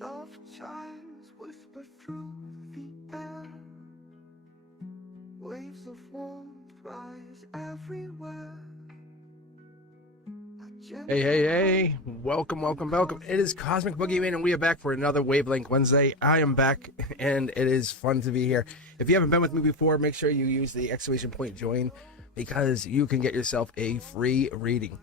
Soft chimes whisper through the air. Waves of warmth rise everywhere. Hey, welcome. It is Cosmic Boogeyman, and we are back for another Wavelength Wednesday. I am back, and it is fun to be here. If you haven't been with me before, make sure you use the exclamation point join, because you can get yourself a free reading.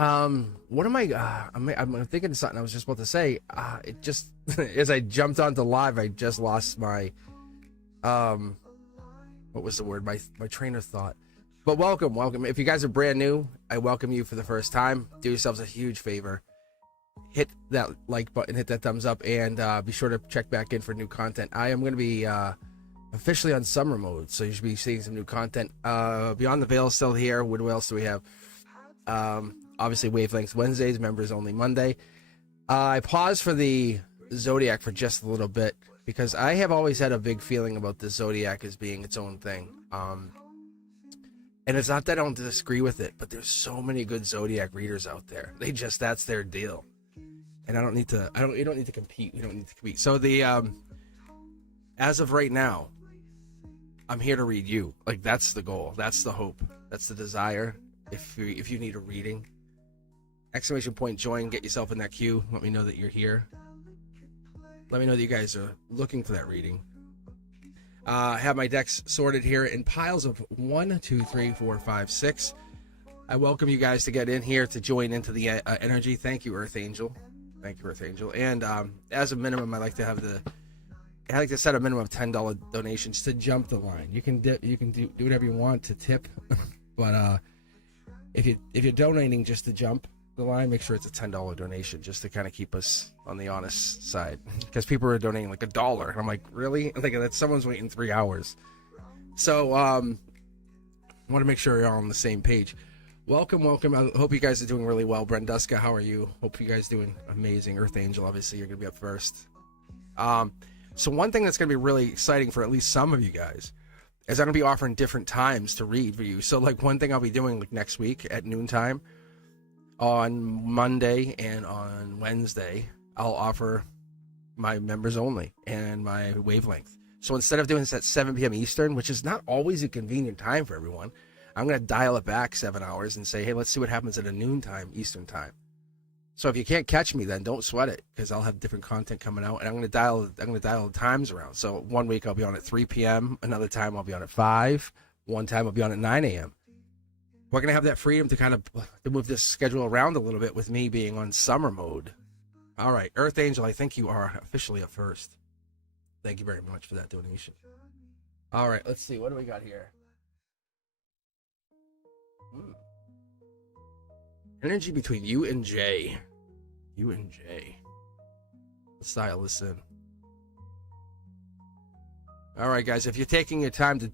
What am I'm thinking of something I was just about to say. It just, as I jumped onto live, I just lost my, what was the word? My train of thought. But welcome. If you guys are brand new, I welcome you for the first time. Do yourselves a huge favor. Hit that like button, hit that thumbs up, and be sure to check back in for new content. I am going to be officially on summer mode, so you should be seeing some new content. Beyond the Veil is still here. What else do we have? Obviously, Wavelength Wednesdays, members only Monday. I paused for the Zodiac for just a little bit, because I have always had a big feeling about the Zodiac as being its own thing. And it's not that I don't disagree with it, but there's so many good Zodiac readers out there. That's their deal. And you don't need to compete. We don't need to compete. So as of right now, I'm here to read you. Like, that's the goal. That's the hope. That's the desire. If you need a reading, exclamation point join, get yourself in that queue. Let me know that you're here. Let me know that you guys are looking for that reading. I have my decks sorted here in piles of 1, 2, 3, 4, 5, 6. I welcome you guys to get in here to join into the energy. Thank you, Earth Angel. And as a minimum, I like to set a minimum of $10 donations to jump the line. You can do whatever you want to tip, but if you're donating just to jump the line, make sure it's a $10 donation, just to kind of keep us on the honest side, because people are donating like $1, and I'm like, really? Like, that someone's waiting 3 hours. So I want to make sure you're all on the same page. Welcome. I hope you guys are doing really well. Brenduska, how are you? Hope you guys doing amazing. Earth Angel, obviously you're gonna be up first. So one thing that's gonna be really exciting for at least some of you guys is I'm gonna be offering different times to read for you. So, like, one thing I'll be doing, like, next week at noontime on Monday and on Wednesday, I'll offer my members only and my Wavelength. So instead of doing this at 7 p.m. Eastern, which is not always a convenient time for everyone, I'm going to dial it back 7 hours and say, hey, let's see what happens at a noontime Eastern time. So if you can't catch me, then don't sweat it, because I'll have different content coming out, and I'm going to dial the times around. So one week I'll be on at 3 p.m. Another time I'll be on at 5. One time I'll be on at 9 a.m. We're going to have that freedom to kind of move this schedule around a little bit, with me being on summer mode. All right, Earth Angel, I think you are officially up first. Thank you very much for that donation. All right, let's see. What do we got here? Energy between you and Jay. Let's dial this in. All right, guys, if you're taking your time to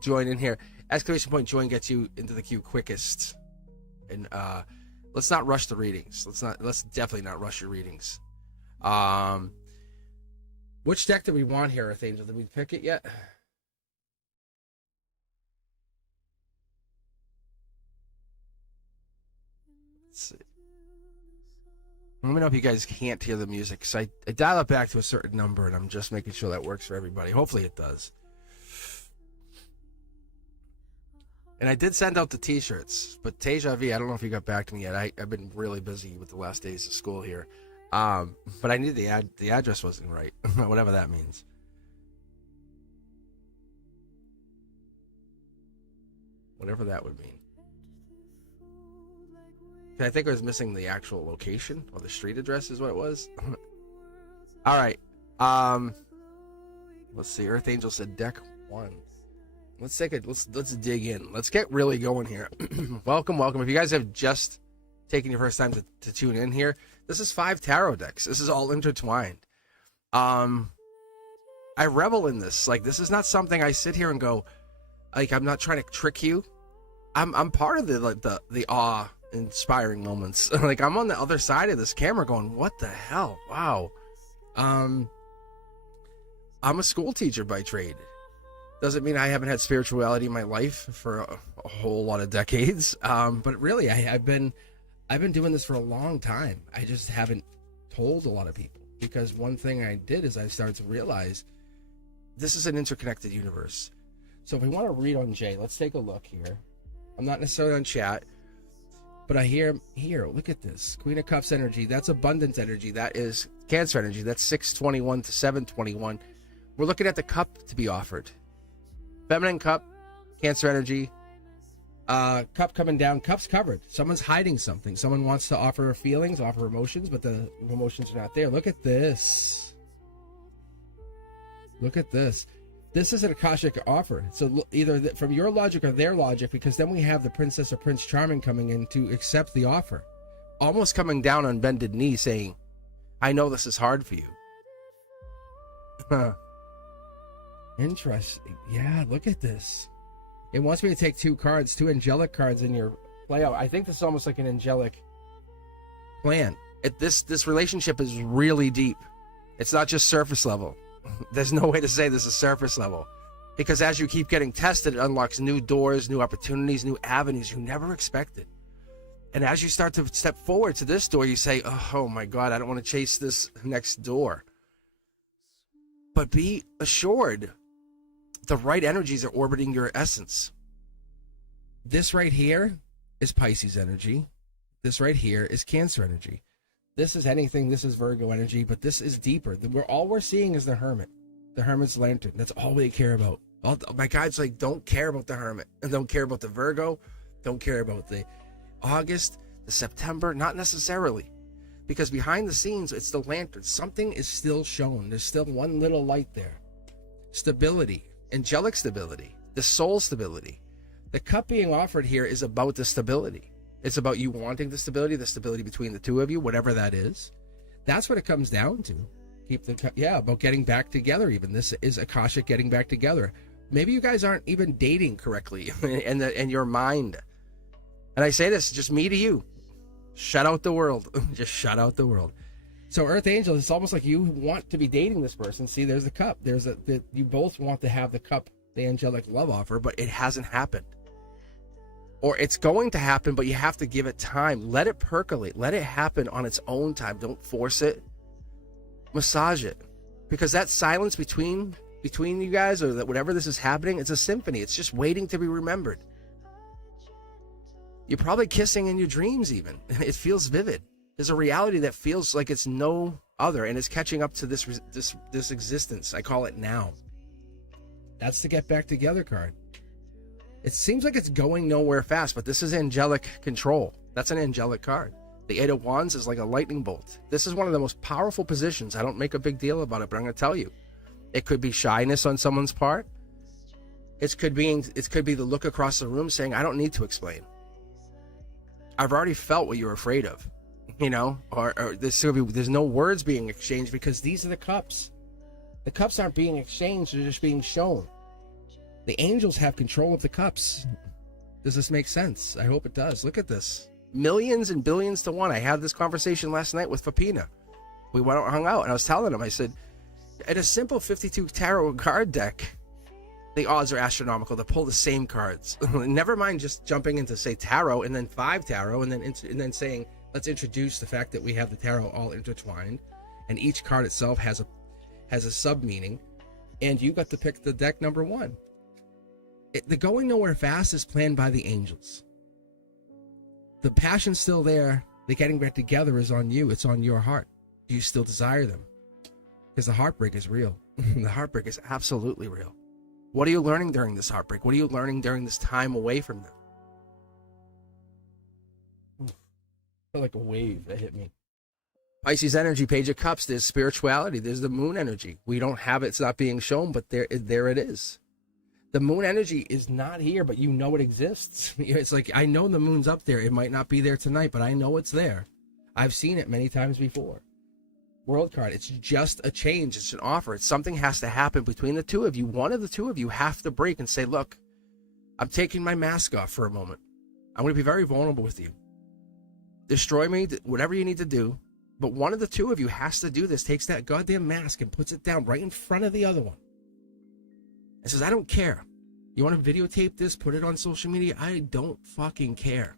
join in here, exclamation point join gets you into the queue quickest. And let's not rush the readings. Let's definitely not rush your readings. Which deck do we want here, Earth Angel? Did we pick it yet? Let's see. Let me know if you guys can't hear the music, because I dial it back to a certain number, and I'm just making sure that works for everybody. Hopefully it does. And I did send out the t-shirts, but Teja V, I don't know if you got back to me yet. I've been really busy with the last days of school here. But I knew the address wasn't right, whatever that means. Whatever that would mean. I think I was missing the actual location, or the street address is what it was. All right. Let's see. Earth Angel said deck 1. Let's dig in. Let's get really going here. Welcome. If you guys have just taken your first time to tune in here, this is 5 tarot decks. This is all intertwined. I revel in this. Like, this is not something I sit here and go, like, I'm not trying to trick you. I'm part of the awe inspiring moments. Like, I'm on the other side of this camera going, what the hell? Wow. I'm a school teacher by trade. Doesn't mean I haven't had spirituality in my life for a whole lot of decades. But really, I've been doing this for a long time. I just haven't told a lot of people. because one thing I did is I started to realize this is an interconnected universe. So if we want to read on Jay, let's take a look here. I'm not necessarily on chat, but I hear here, look at this. Queen of Cups energy, that's abundance energy. That is Cancer energy. That's 621 to 721. We're looking at the cup to be offered. Feminine cup, Cancer energy. Cup coming down, cups covered. Someone's hiding something. Someone wants to offer feelings, offer emotions, but the emotions are not there. Look at this. Look at this. This is an Akashic offer. So either from your logic or their logic, because then we have the Princess or Prince Charming coming in to accept the offer. Almost coming down on bended knee saying, I know this is hard for you. Interesting. Yeah, look at this. It wants me to take two angelic cards in your layout. I think this is almost like an angelic plan. This relationship is really deep. It's not just surface level. There's no way to say this is surface level, because as you keep getting tested, it unlocks new doors, new opportunities, new avenues you never expected. And as you start to step forward to this door, you say, oh my God, I don't want to chase this next door. But be assured, the right energies are orbiting your essence. This right here is Pisces energy. This right here is Cancer energy. This is anything. This is Virgo energy, but this is deeper. All we're seeing is the Hermit, the Hermit's lantern. That's all they care about. My guides like don't care about the Hermit, and don't care about the Virgo, don't care about the August, the September, not necessarily, because behind the scenes it's the lantern. Something is still shown. There's still one little light there. Stability, angelic stability, the soul stability. The cup being offered here is about the stability. It's about you wanting the stability between the two of you, whatever that is. That's what it comes down to. About getting back together even. This is Akashic getting back together. Maybe you guys aren't even dating correctly in your mind. And I say this, just me to you. Shut out the world. Just shut out the world. So Earth Angel, it's almost like you want to be dating this person. See, there's the cup. You both want to have the cup, the angelic love offer, but it hasn't happened. Or it's going to happen, but you have to give it time. Let it percolate. Let it happen on its own time. Don't force it. Massage it. Because that silence between you guys, or that whatever this is happening, it's a symphony. It's just waiting to be remembered. You're probably kissing in your dreams even. It feels vivid. There's a reality that feels like it's no other, and it's catching up to this existence. I call it now. That's the get back together card. It seems like it's going nowhere fast, but this is angelic control. That's an angelic card. The Eight of Wands is like a lightning bolt. This is one of the most powerful positions. I don't make a big deal about it, but I'm going to tell you. It could be shyness on someone's part. It could be the look across the room saying, I don't need to explain. I've already felt what you're afraid of. Or there's no words being exchanged, because these are the cups. The cups aren't being exchanged, they're just being shown. The angels have control of the cups. Does this make sense? I hope it does. Look at this. Millions and billions to one. I had this conversation last night with Fapina. We went out and hung out, and I was telling him, I said, at a simple 52 tarot card deck, the odds are astronomical to pull the same cards. Never mind just jumping into, say, tarot, and then 5 tarot, and then saying, let's introduce the fact that we have the tarot all intertwined, and each card itself has a sub-meaning, and you got to pick the deck number 1. The going nowhere fast is planned by the angels. The passion's still there. The getting back together is on you. It's on your heart. Do you still desire them? Because the heartbreak is real. The heartbreak is absolutely real. What are you learning during this heartbreak? What are you learning during this time away from them? Felt like a wave that hit me. Pisces energy, Page of Cups. There's spirituality. There's the moon energy. We don't have it. It's not being shown, but there it is. The moon energy is not here, but you know it exists. It's like, I know the moon's up there. It might not be there tonight, but I know it's there. I've seen it many times before. World card. It's just a change. It's an offer. Something has to happen between the two of you. One of the two of you have to break and say, look, I'm taking my mask off for a moment. I'm going to be very vulnerable with you. Destroy me, whatever you need to do. But one of the two of you has to do this, takes that goddamn mask and puts it down right in front of the other one. And says, I don't care. You want to videotape this, put it on social media? I don't fucking care.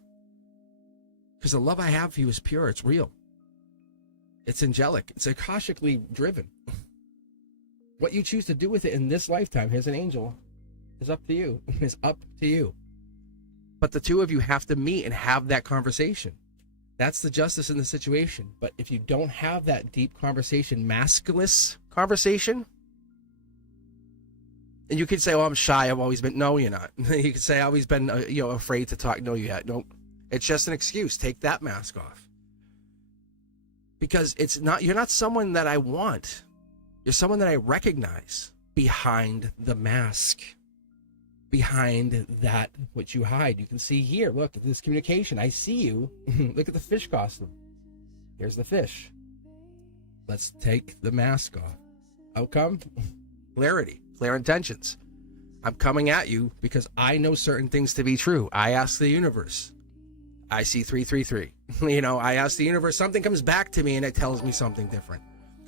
Because the love I have for you is pure. It's real. It's angelic. It's akashically driven. What you choose to do with it in this lifetime, here's an angel, is up to you. Is up to you. But the two of you have to meet and have that conversation. That's the justice in the situation. But if you don't have that deep conversation, maskless conversation, and you could say, "Oh, I'm shy. I've always been." No, you're not. You could say, "I've always been, afraid to talk." No, you had. Nope. It's just an excuse. Take that mask off. Because it's not. You're not someone that I want. You're someone that I recognize behind the mask. Behind that which you hide. You can see here. Look at this communication. I see you. Look at the fish costume. Here's the fish. Let's take the mask off. Outcome? Clarity. Clear intentions. I'm coming at you because I know certain things to be true. I ask the universe. I see 333. I ask the universe, something comes back to me and it tells me something different.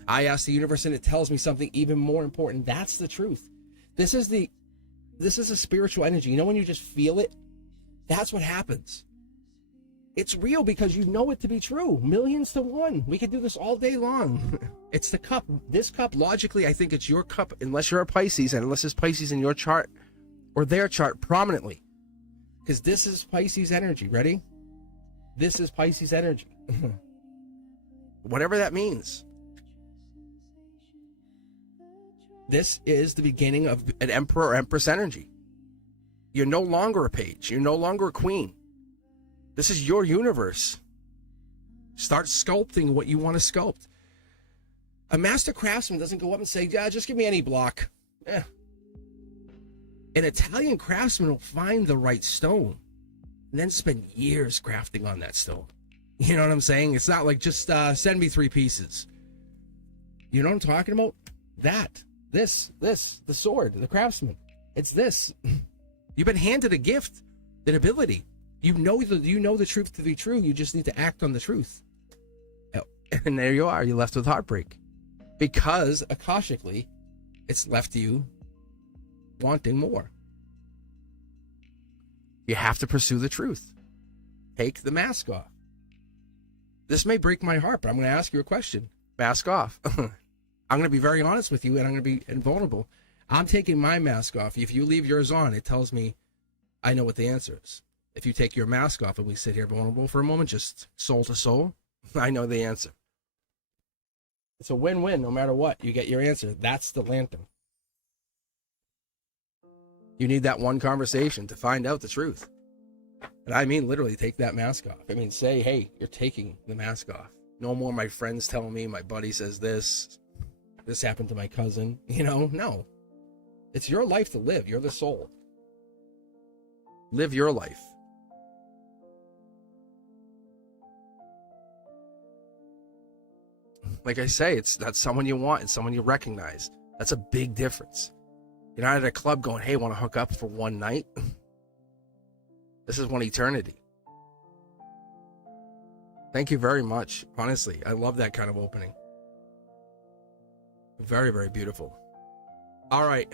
I ask the universe and it tells me something even more important. That's the truth. This is a spiritual energy. When you just feel it, that's what happens. It's real because you know it to be true. Millions to one. We could do this all day long. It's the cup. This cup, logically, I think it's your cup, unless you're a Pisces, and unless there's Pisces in your chart or their chart prominently. Because this is Pisces energy. Ready? This is Pisces energy. Whatever that means. This is the beginning of an emperor or empress energy. You're no longer a page. You're no longer a queen. This is your universe. Start sculpting what you want to sculpt. A master craftsman doesn't go up and say, just give me any block. An Italian craftsman will find the right stone and then spend years crafting on that stone. You know what I'm saying? It's not like just send me 3 pieces. You know what I'm talking about? That. This, the sword, the craftsman. It's this. You've been handed a gift, an ability. You know the truth to be true. You just need to act on the truth. And there you are. You're left with heartbreak. Because, akashically, it's left you wanting more. You have to pursue the truth. Take the mask off. This may break my heart, but I'm going to ask you a question. Mask off. I'm going to be very honest with you, and I'm going to be invulnerable. I'm taking my mask off. If you leave yours on, it tells me I know what the answer is. If you take your mask off and we sit here vulnerable for a moment, just soul to soul, I know the answer. It's a win-win no matter what. You get your answer. That's the lantern. You need that one conversation to find out the truth. And I mean literally take that mask off. I mean say, hey, you're taking the mask off. No more my friends telling me, my buddy says this happened to my cousin. No. It's your life to live. You're the soul. Live your life. Like I say, it's not someone you want, it's someone you recognize. That's a big difference. You're not at a club going, hey, want to hook up for one night? This is one eternity. Thank you very much. Honestly, I love that kind of opening. Very, very beautiful. All right.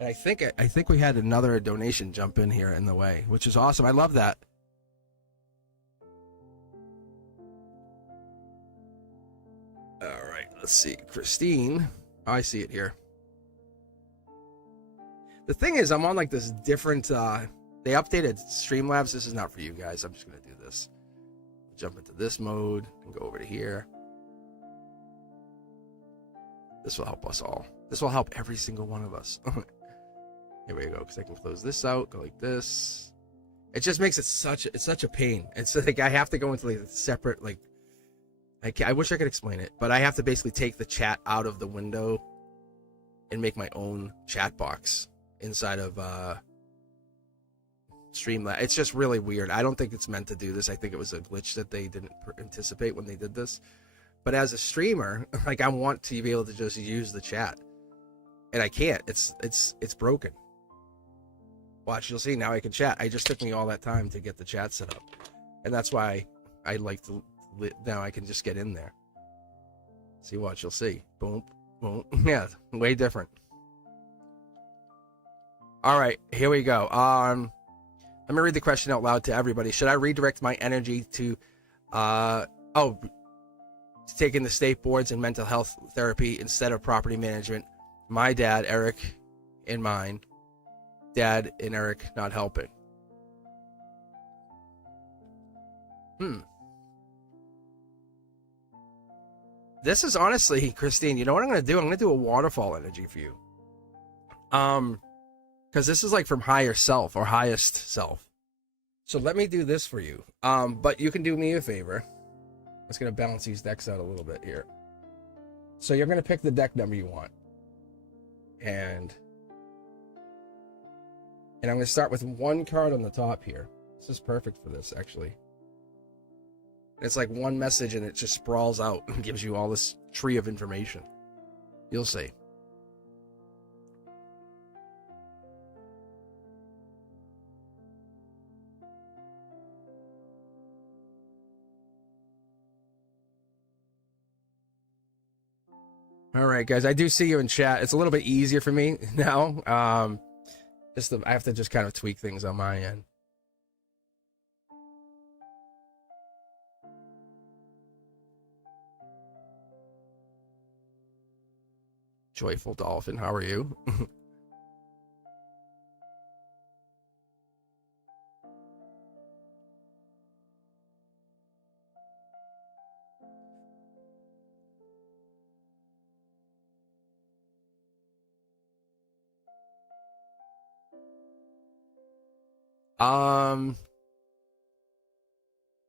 And I think we had another donation jump in here in the way, which is awesome. I love that. All right, let's see. Christine. Oh, I see it here. The thing is, I'm on like this different, they updated Streamlabs. This is not for you guys. I'm just going to do this. Jump into this mode and go over to here. This will help us all. This will help every single one of us. Here we go, because I can close this out, go like this. It just makes it such a pain. It's like I have to go into like a separate, like, I wish I could explain it, but I have to basically take the chat out of the window and make my own chat box inside of Streamlabs. It's just really weird. I don't think it's meant to do this. I think it was a glitch that they didn't anticipate when they did this. But as a streamer, like I want to be able to just use the chat, and I can't. It's broken. Watch, you'll see now I can chat. It just took me all that time to get the chat set up, and that's why I like to. Now I can just get in there. See, watch, you'll see. Boom, boom. Yeah, way different. All right, here we go. Let me read the question out loud to everybody. Should I redirect my energy to Oh, taking the state boards and mental health therapy instead of property management. My dad, Eric, and mine. Dad and Eric not helping. This is honestly, Christine, you know what I'm going to do? I'm going to do a waterfall energy for you. Because this is like from higher self or highest self. So let me do this for you. But you can do me a favor. I'm just going to balance these decks out a little bit here. So you're going to pick the deck number you want. And I'm going to start with one card on the top here. This is perfect for this, actually. It's like one message and it just sprawls out and gives you all this tree of information. You'll see. All right, guys, I do see you in chat. It's a little bit easier for me now. I have to just kind of tweak things on my end. Joyful Dolphin, how are you?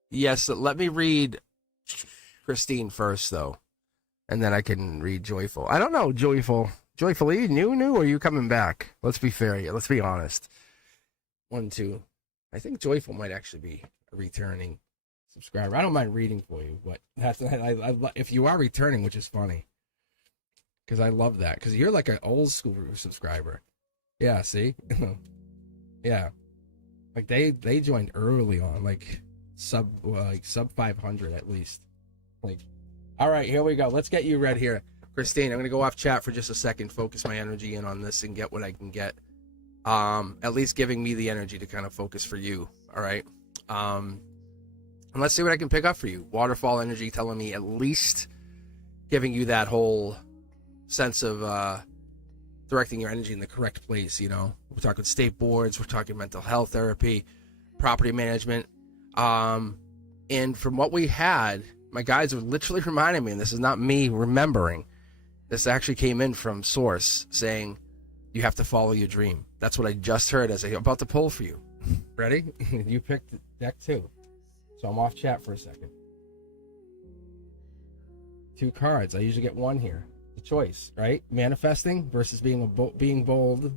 Yes, let me read Christine first, though. And then I can read Joyful. I don't know, Joyful. Joyful, are you new, or are you coming back? Let's be fair here. Let's be honest. 1, 2. I think Joyful might actually be a returning subscriber. I don't mind reading for you, but if you are returning, which is funny. Because I love that. Because you're like an old school subscriber. Yeah, see? Yeah. Like they joined early on, like sub 500 at least. Like, all right, here we go. Let's get you read here, Christine. I'm gonna go off chat for just a second, focus my energy in on this, and get what I can get. At least giving me the energy to kind of focus for you. All right. And let's see what I can pick up for you. Waterfall energy telling me at least giving you that whole sense of directing your energy in the correct place. You know, we're talking state boards, we're talking mental health therapy, property management. And from what we had, my guides were literally reminding me, and this is not me remembering, this actually came in from source saying you have to follow your dream. That's what I just heard as I'm about to pull for you. Ready? You picked deck 2. So I'm off chat for a second. 2 cards. I usually get 1 here. The choice, right? Manifesting versus being bold,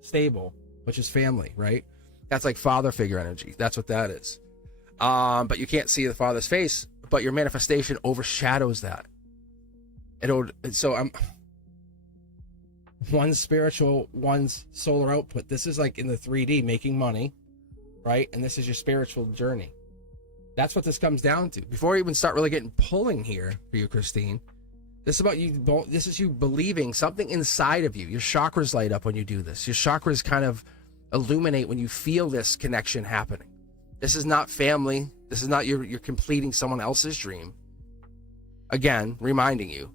stable, which is family, right? That's like father figure energy. That's what that is. But you can't see the father's face, but your manifestation overshadows that. So I'm one's spiritual, one's solar output. This is like in the 3D, making money, right? And this is your spiritual journey. That's what this comes down to. Before we even start really getting pulling here for you, Christine, this is about you. This is you believing something inside of you. Your chakras light up when you do this. Your chakras kind of illuminate when you feel this connection happening. This is not family. This is not you're completing someone else's dream. Again, reminding you,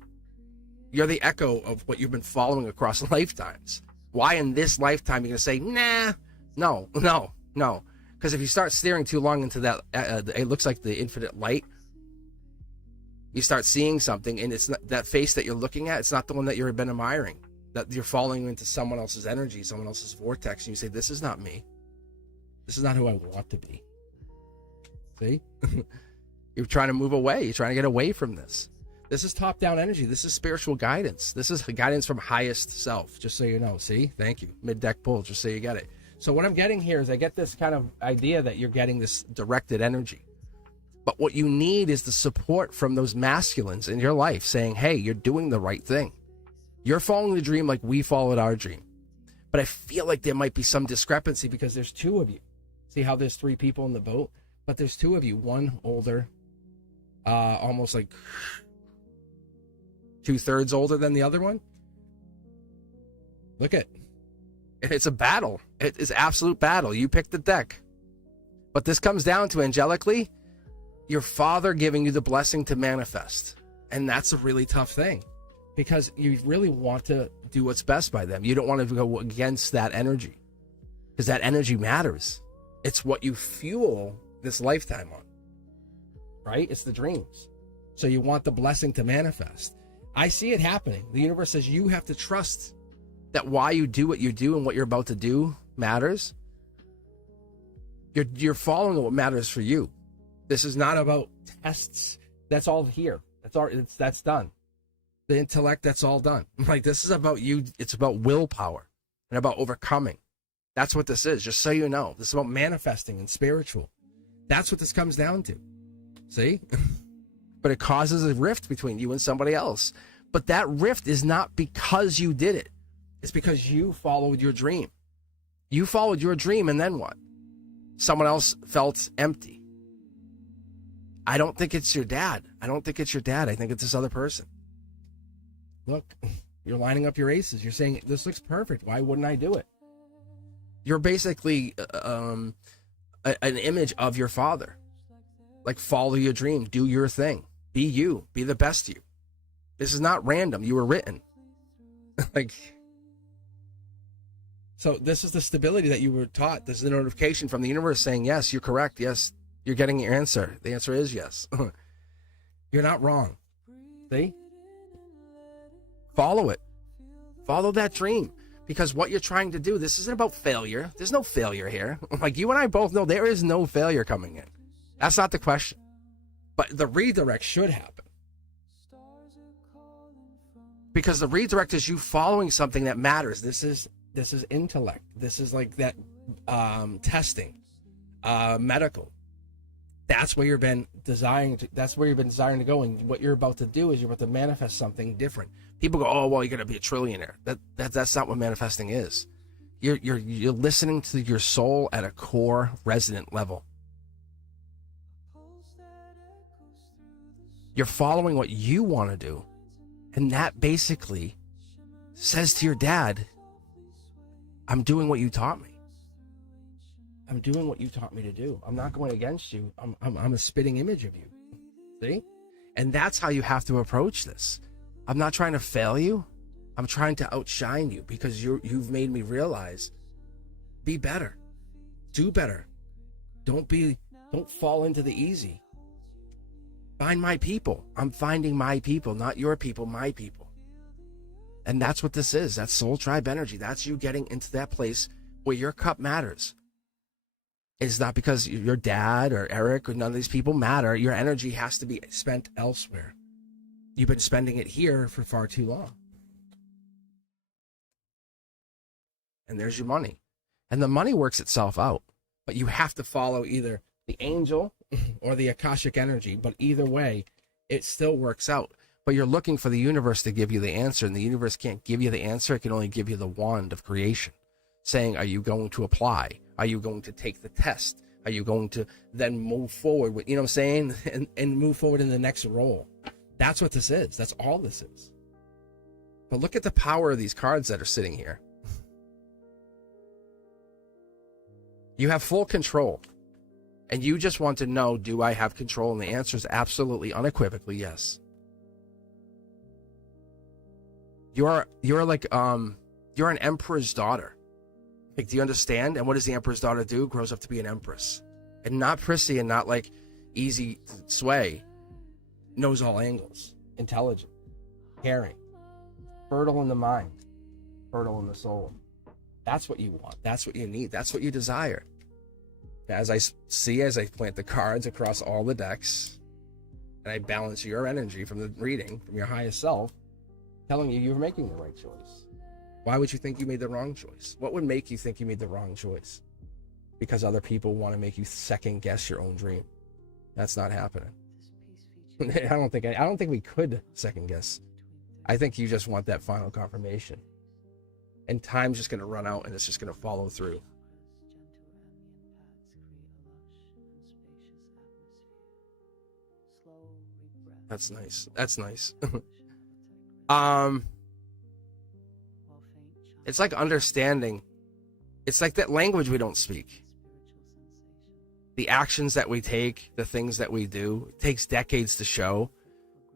you're the echo of what you've been following across lifetimes. Why in this lifetime you're going to say, nah, no. Because if you start staring too long into that, it looks like the infinite light. You start seeing something, and it's not that face that you're looking at. It's not the one that you've been admiring. That you're falling into someone else's energy, someone else's vortex, and you say, "This is not me. This is not who I want to be." See, you're trying to move away. You're trying to get away from this. This is top-down energy. This is spiritual guidance. This is guidance from highest self. Just so you know. See, thank you. Mid-deck pull. Just so you get it. So what I'm getting here is I get this kind of idea that you're getting this directed energy. But what you need is the support from those masculines in your life saying, hey, you're doing the right thing. You're following the dream like we followed our dream. But I feel like there might be some discrepancy because there's 2 of you. See how there's 3 people in the boat? But there's 2 of you. One older, almost like 2/3 older than the other one. Look at it's a battle. It is absolute battle. You pick the deck. But this comes down to angelically, your father giving you the blessing to manifest. And that's a really tough thing because you really want to do what's best by them. You don't want to go against that energy because that energy matters. It's what you fuel this lifetime on, right? It's the dreams. So you want the blessing to manifest. I see it happening. The universe says you have to trust that why you do what you do and what you're about to do matters. You're following what matters for you. This is not about tests. That's all here. That's done. The intellect, that's all done. Like, this is about you. It's about willpower and about overcoming. That's what this is. Just so you know, this is about manifesting and spiritual. That's what this comes down to. See? But it causes a rift between you and somebody else. But that rift is not because you did it. It's because you followed your dream. You followed your dream, and then what? Someone else felt empty. I don't think it's your dad. I think it's this other person. Look, you're lining up your aces. You're saying, this looks perfect. Why wouldn't I do it? You're basically an image of your father. Like, follow your dream. Do your thing. Be you. Be the best you. This is not random. You were written. Like, so this is the stability that you were taught. This is the notification from the universe saying, yes, you're correct. Yes, you're getting your answer. The answer is yes. You're not wrong. See? Follow it. Follow that dream. Because what you're trying to do, this isn't about failure. There's no failure here. Like, you and I both know there is no failure coming in. That's not the question. But the redirect should happen. Because the redirect is you following something that matters. This is intellect. This is like that testing, medical. That's where you've been desiring to. That's where you've been desiring to go. And what you're about to do is you're about to manifest something different. People go, "Oh, well, you're going to be a trillionaire." That's not what manifesting is. You're listening to your soul at a core resonant level. You're following what you want to do, and that basically says to your dad, I'm doing what you taught me. I'm doing what you taught me to do. I'm not going against you. I'm a spitting image of you. See? And that's how you have to approach this. I'm not trying to fail you. I'm trying to outshine you because you've made me realize, be better. Do better. Don't fall into the easy. Find my people. I'm finding my people, not your people, my people. And that's what this is. That's soul tribe energy. That's you getting into that place where your cup matters. It's not because your dad or Eric or none of these people matter. Your energy has to be spent elsewhere. You've been spending it here for far too long. And there's your money. And the money works itself out. But you have to follow either the angel or the Akashic energy. But either way, it still works out. But you're looking for the universe to give you the answer, and the universe can't give you the answer. It can only give you the wand of creation, saying, are you going to apply? Are you going to take the test? Are you going to then move forward with, you know what I'm saying? And move forward in the next role. That's what this is. That's all this is. But look at the power of these cards that are sitting here. You have full control. And you just want to know, do I have control? And the answer is absolutely, unequivocally, yes. You're like you're an emperor's daughter. Like, do you understand? And what does the emperor's daughter do? Grows up to be an empress, and not prissy and not like easy sway. Knows all angles, intelligent, caring, fertile in the mind, fertile in the soul. That's what you want. That's what you need. That's what you desire. As I plant the cards across all the decks, and I balance your energy from the reading, from your highest self, telling you you're making the right choice. Why would you think you made the wrong choice? What would make you think you made the wrong choice? Because other people want to make you second guess your own dream. That's not happening. I don't think we could second guess. I think you just want that final confirmation. And time's just going to run out and it's just going to follow through. That's nice. That's nice. It's like understanding. It's like that language we don't speak. the actions that we take, the things that we do, it takes decades to show,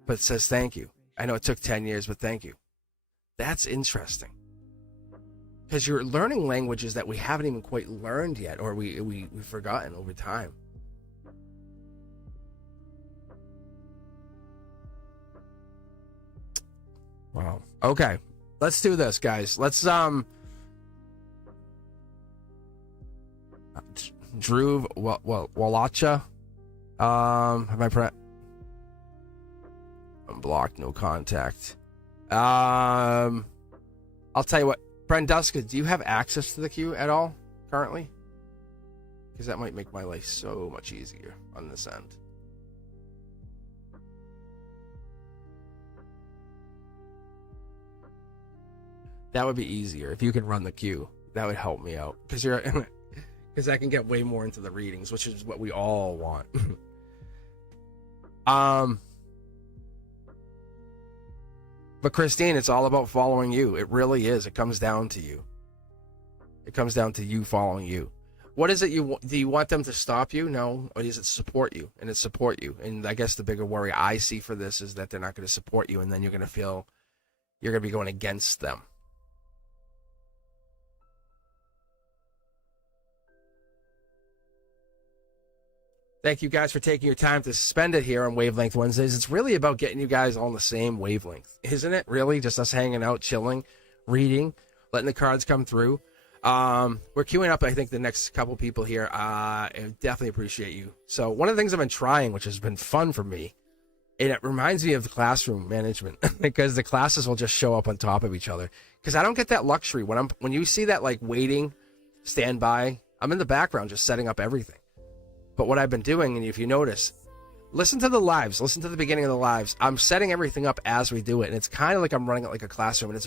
but it says thank you. I know it took 10 years, but thank you. That's interesting. Because you're learning languages that we haven't even quite learned yet, or we've forgotten over time. Wow. Okay. Let's do this, guys. Let's Dhruv Walacha. Have I unblocked, no contact. I'll tell you what, Brenduska, do you have access to the queue at all currently? Because that might make my life so much easier on this end. That would be easier if you can run the queue. That would help me out because I can get way more into the readings, which is what we all want. But Christine, it's all about following you. It really is. It comes down to you. It comes down to you following you. What is it do you want them to stop you? No. Or is it support you? And it's support you. And I guess the bigger worry I see for this is that they're not going to support you, and then you're going to feel you're going to be going against them. Thank you guys for taking your time to spend it here on Wavelength Wednesdays. It's really about getting you guys all on the same wavelength, isn't it? Really, just us hanging out, chilling, reading, letting the cards come through. We're queuing up, I think, the next couple people here. I definitely appreciate you. So one of the things I've been trying, which has been fun for me, and it reminds me of the classroom management because the classes will just show up on top of each other. Because I don't get that luxury when you see that like waiting, standby. I'm in the background just setting up everything. But what I've been doing, and if you notice, listen to the lives, listen to the beginning of the lives. I'm setting everything up as we do it, and it's kind of like I'm running it like a classroom, and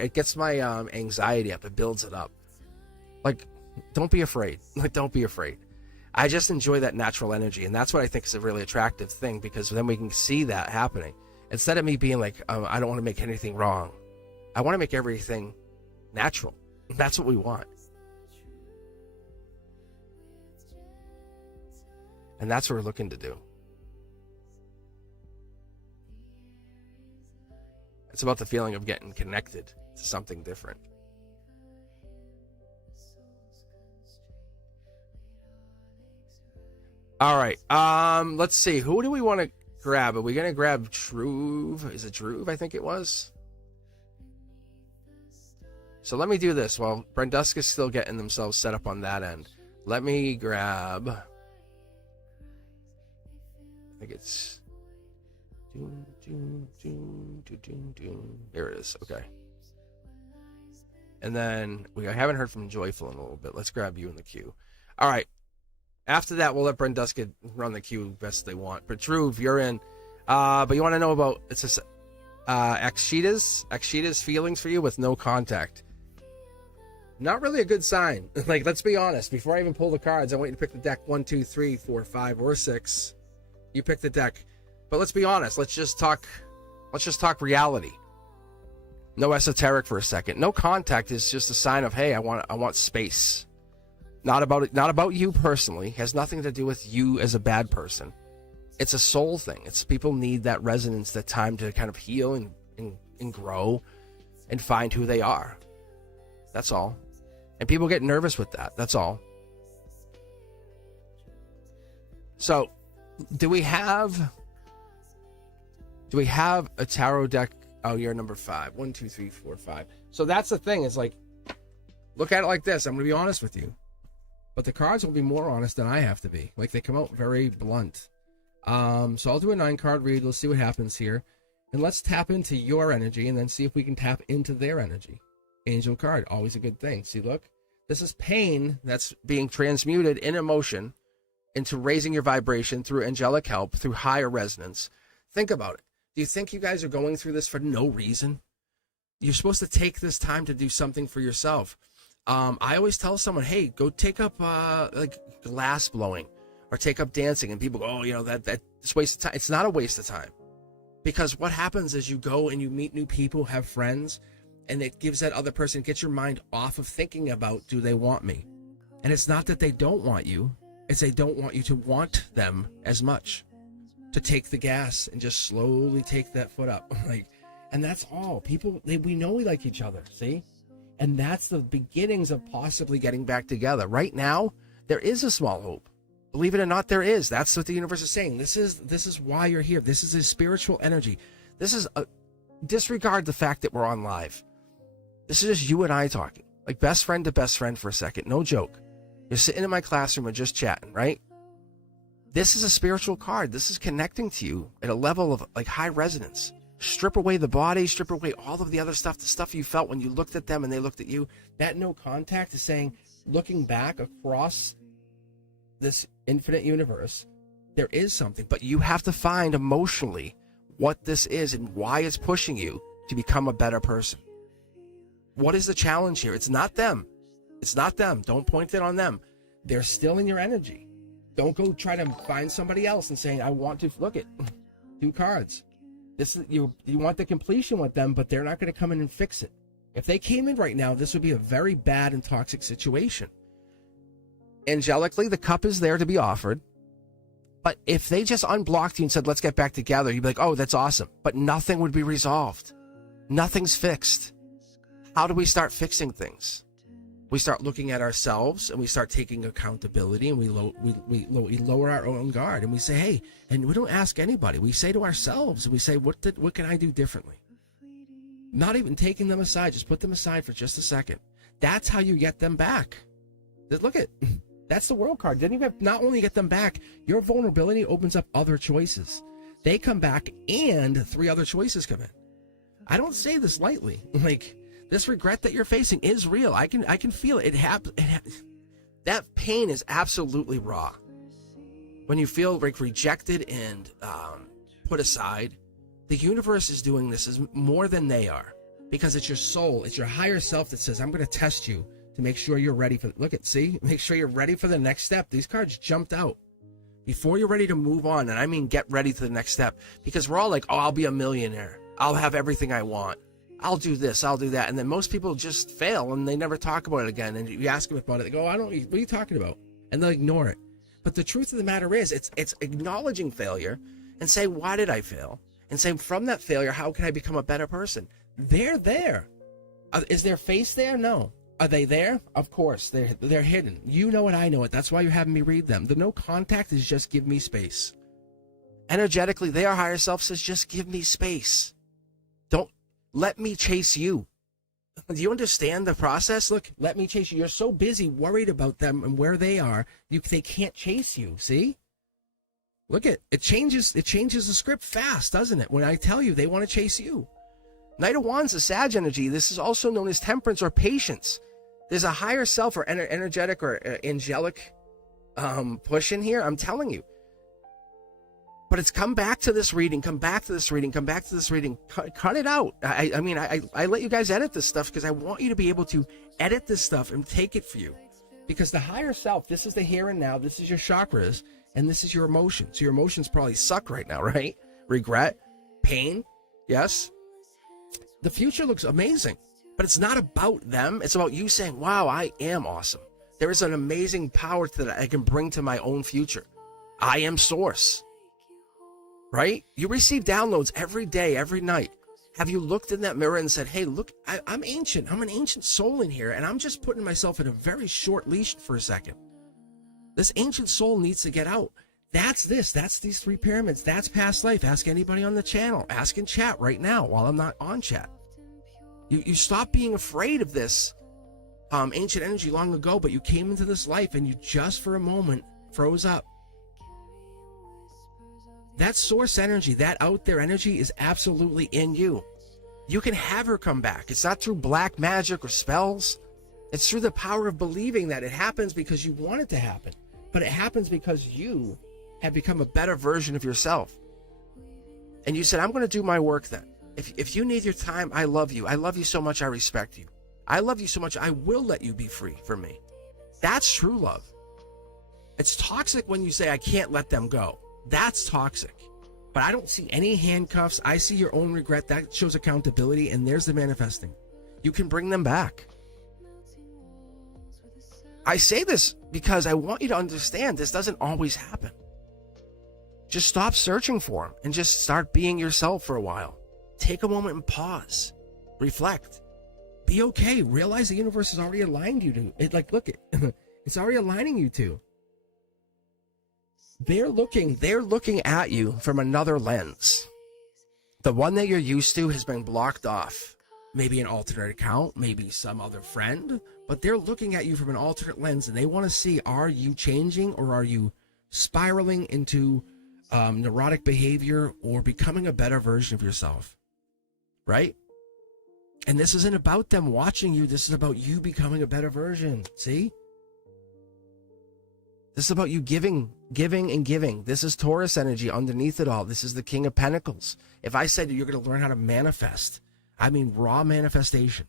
it gets my anxiety up, it builds it up. Like, don't be afraid. Like, don't be afraid. I just enjoy that natural energy, and that's what I think is a really attractive thing, because then we can see that happening. Instead of me being like, I don't want to make anything wrong. I want to make everything natural. That's what we want. And that's what we're looking to do. It's about the feeling of getting connected to something different. All right. Let's see. Who do we want to grab? Are we going to grab Dhruv? Is it Dhruv? I think it was. So let me do this while Brenduska's still getting themselves set up on that end. Let me grab... I think it's here it is. Okay. And then I haven't heard from Joyful in a little bit. Let's grab you in the queue. All right. After that, we'll let Brenduska run the queue best they want. But Dhruv, you're in. But you want to know about it's this Akshita's feelings for you with no contact. Not really a good sign. Like, let's be honest. Before I even pull the cards, I'm waiting to pick the deck 1, 2, 3, 4, 5, or 6. You pick the deck. But let's be honest. Let's just talk reality. No esoteric for a second. No contact is just a sign of, hey, I want space. Not about you personally. Has nothing to do with you as a bad person. It's a soul thing. It's people need that resonance, that time to kind of heal and grow and find who they are. That's all. And people get nervous with that. That's all. So, do we have a tarot deck? Oh, you're number 5. 1, 2, 3, 4, 5. So that's the thing. Is like, look at it like this. I'm going to be honest with you. But the cards will be more honest than I have to be. Like, they come out very blunt. So I'll do a 9-card read. Let's see what happens here. And let's tap into your energy and then see if we can tap into their energy. Angel card, always a good thing. See, look. This is pain that's being transmuted in emotion into raising your vibration through angelic help, through higher resonance. Think about it. Do you think you guys are going through this for no reason? You're supposed to take this time to do something for yourself. I always tell someone, hey, go take up like glass blowing or take up dancing. And people go, oh, that's a waste of time. It's not a waste of time. Because what happens is you go and you meet new people, have friends, and it gives that other person, get your mind off of thinking about, do they want me? And it's not that they don't want you. It's they don't want you to want them as much, to take the gas and just slowly take that foot up. Like, and that's all. People, we know we like each other, see? And that's the beginnings of possibly getting back together. Right now, there is a small hope. Believe it or not, there is. That's what the universe is saying. This is why you're here. This is a spiritual energy. This is disregard the fact that we're on live. This is just you and I talking, like best friend to best friend for a second. No joke. You're sitting in my classroom and just chatting, right? This is a spiritual card. This is connecting to you at a level of like high resonance. Strip away the body, strip away all of the other stuff, the stuff you felt when you looked at them and they looked at you. That no contact is saying, looking back across this infinite universe, there is something, but you have to find emotionally what this is and why it's pushing you to become a better person. What is the challenge here? It's not them. It's not them. Don't point it on them. They're still in your energy. Don't go try to find somebody else and say, I want to look at 2 cards. This is you want the completion with them, but they're not going to come in and fix it. If they came in right now, this would be a very bad and toxic situation. Angelically, the cup is there to be offered. But if they just unblocked you and said, let's get back together, you'd be like, oh, that's awesome. But nothing would be resolved. Nothing's fixed. How do we start fixing things? We start looking at ourselves and we start taking accountability, and we lower our own guard and we say, hey, and we don't ask anybody. We say to ourselves, we say, what can I do differently? Not even taking them aside, just put them aside for just a second. That's how you get them back. Look at, that's the world card. Then you have not only get them back, your vulnerability opens up other choices. They come back and 3 other choices come in. I don't say this lightly. Like, this regret that you're facing is real. I can feel it. That pain is absolutely raw. When you feel like rejected and put aside, the universe is doing this as more than they are, because it's your soul, it's your higher self that says, I'm going to test you to make sure you're ready for. Make sure you're ready for the next step. These cards jumped out before you're ready to move on, and I mean get ready to the next step, because we're all like, oh, I'll be a millionaire. I'll have everything I want. I'll do this, I'll do that. And then most people just fail and they never talk about it again. And you ask them about it, they go, what are you talking about? And they'll ignore it. But the truth of the matter is, it's acknowledging failure and say, why did I fail? And say, from that failure, how can I become a better person? They're there. Is their face there? No. Are they there? Of course. They're hidden. You know it, I know it. That's why you're having me read them. The no contact is just give me space. Energetically, their higher self says, just give me space. Don't let me chase you. Do you understand the process? Look, let me chase you. You're so busy worried about them and where they are, they can't chase you. See? Look at it. Changes the script fast, doesn't it? When I tell you they want to chase you. Knight of Wands is Sag energy. This is also known as temperance or patience. There's a higher self or energetic or angelic push in here. I'm telling you. But it's come back to this reading, come back to this reading, come back to this reading. Cut it out. I mean, I let you guys edit this stuff because I want you to be able to edit this stuff and take it for you. Because the higher self, this is the here and now, this is your chakras, and this is your emotions. Your emotions probably suck right now, right? Regret, pain, yes. The future looks amazing, but it's not about them. It's about you saying, wow, I am awesome. There is an amazing power that I can bring to my own future. I am source. Right? You receive downloads every day, every night. Have you looked in that mirror and said, hey, look, I'm ancient. I'm an ancient soul in here, and I'm just putting myself in a very short leash for a second. This ancient soul needs to get out. That's this. That's these 3 pyramids. That's past life. Ask anybody on the channel. Ask in chat right now while I'm not on chat. You stop being afraid of this ancient energy long ago, but you came into this life and you just for a moment froze up. That source energy, that out there energy is absolutely in you. You can have her come back. It's not through black magic or spells. It's through the power of believing that it happens because you want it to happen. But it happens because you have become a better version of yourself. And you said, I'm going to do my work then. If you need your time, I love you. I love you so much, I respect you. I love you so much, I will let you be free for me. That's true love. It's toxic when you say, I can't let them go. That's toxic. But I don't see any handcuffs. I see your own regret. That shows accountability, and there's the manifesting. You can bring them back. I say this because I want you to understand this doesn't always happen. Just stop searching for them and just start being yourself for a while. Take a moment and pause. Reflect. Be okay. Realize the universe has already aligned you to it. Like, look, it's already aligning you to. They're looking at you from another lens. The one that you're used to has been blocked off. Maybe an alternate account, maybe some other friend, but they're looking at you from an alternate lens and they want to see, are you changing or are you spiraling into neurotic behavior or becoming a better version of yourself? Right? And this isn't about them watching you. This is about you becoming a better version. See? This is about you giving and giving. This is Taurus energy underneath it all. This is the King of Pentacles. If I said you're going to learn how to manifest, I mean raw manifestation.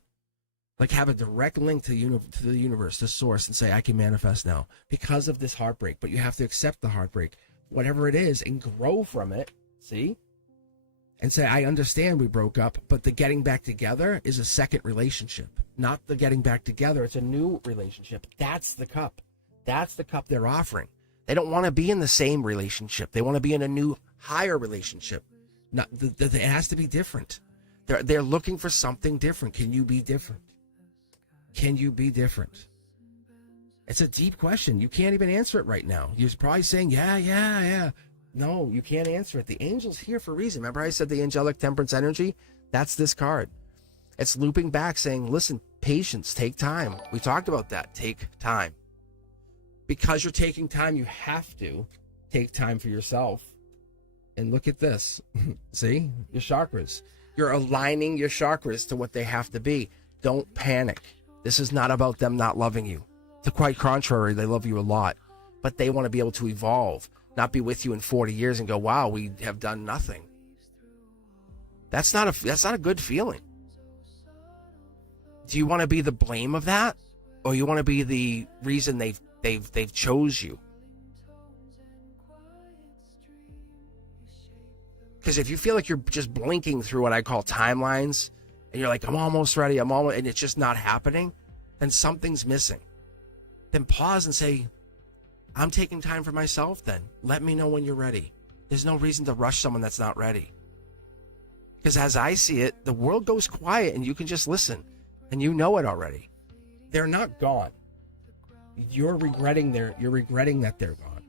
Like have a direct link to the universe, to source, and say, I can manifest now because of this heartbreak. But you have to accept the heartbreak, whatever it is, and grow from it. See? And say, I understand we broke up, but the getting back together is a second relationship. Not the getting back together. It's a new relationship. That's the cup. That's the cup they're offering. They don't want to be in the same relationship. They want to be in a new, higher relationship. It has to be different. They're looking for something different. Can you be different? Can you be different? It's a deep question. You can't even answer it right now. You're probably saying, yeah. No, you can't answer it. The angel's here for a reason. Remember I said the angelic temperance energy? That's this card. It's looping back saying, listen, patience, take time. We talked about that. Take time. Because you're taking time, you have to take time for yourself. And look at this. See? Your chakras. You're aligning your chakras to what they have to be. Don't panic. This is not about them not loving you. To quite contrary, they love you a lot. But they want to be able to evolve. Not be with you in 40 years and go, wow, we have done nothing. That's not a good feeling. Do you want to be the blame of that? Or you want to be the reason they've chose you? Because if you feel like you're just blinking through what I call timelines, and you're like, I'm almost ready, and it's just not happening, then something's missing. Then pause and say, I'm taking time for myself then. Let me know when you're ready. There's no reason to rush someone that's not ready. Because as I see it, the world goes quiet and you can just listen. And you know it already. They're not gone. You're regretting that they're gone.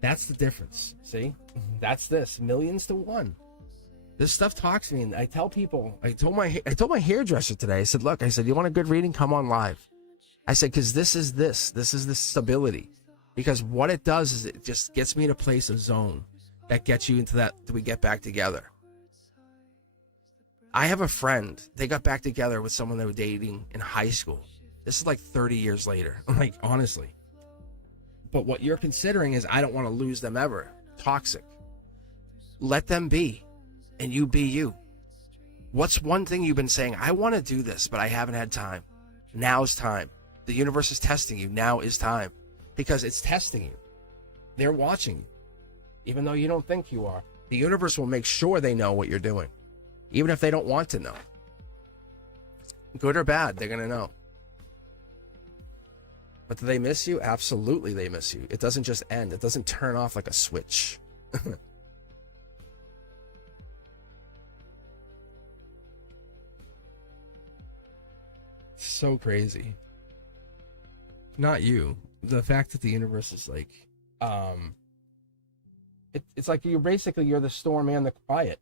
That's the difference. See? That's this. Millions to one. This stuff talks to me. And I tell people, I told my hairdresser today, I said, look, you want a good reading? Come on live. I said, because this is the stability. Because what it does is it just gets me in a place, a zone that gets you into that, do we get back together? I have a friend, they got back together with someone they were dating in high school. This is like 30 years later, like honestly. But what you're considering is, I don't want to lose them ever. Toxic. Let them be, and you be you. What's one thing you've been saying? I want to do this, but I haven't had time. Now's time. The universe is testing you. Now is time. Because it's testing you. They're watching you. Even though you don't think you are. The universe will make sure they know what you're doing. Even if they don't want to know. Good or bad, they're going to know. But do they miss you? Absolutely they miss you. It doesn't just end. It doesn't turn off like a switch. So crazy. Not you. The fact that the universe is like, it's like you're the storm and the quiet.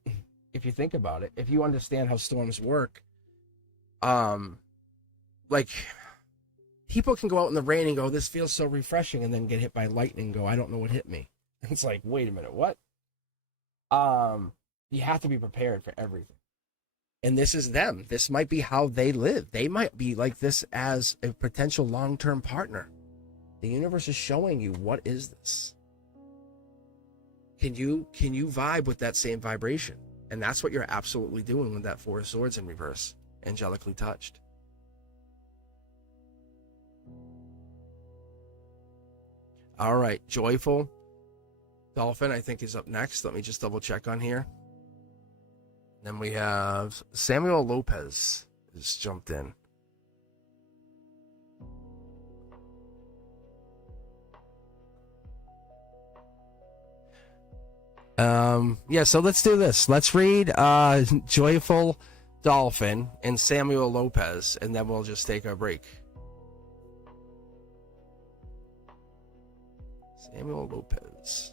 If you think about it, if you understand how storms work, like people can go out in the rain and go, this feels so refreshing, and then get hit by lightning and go, I don't know what hit me. It's like, wait a minute, what? You have to be prepared for everything. And this is them. This might be how they live. They might be like this as a potential long-term partner. The universe is showing you, what is this? Can you vibe with that same vibration? And that's what you're absolutely doing with that Four of Swords in reverse, angelically touched. All right, Joyful Dolphin, I think, is up next. Let me just double check on here. Then we have Samuel Lopez has jumped in. Yeah, so let's do this. Let's read Joyful Dolphin and Samuel Lopez, and then we'll just take a break. Samuel Lopez.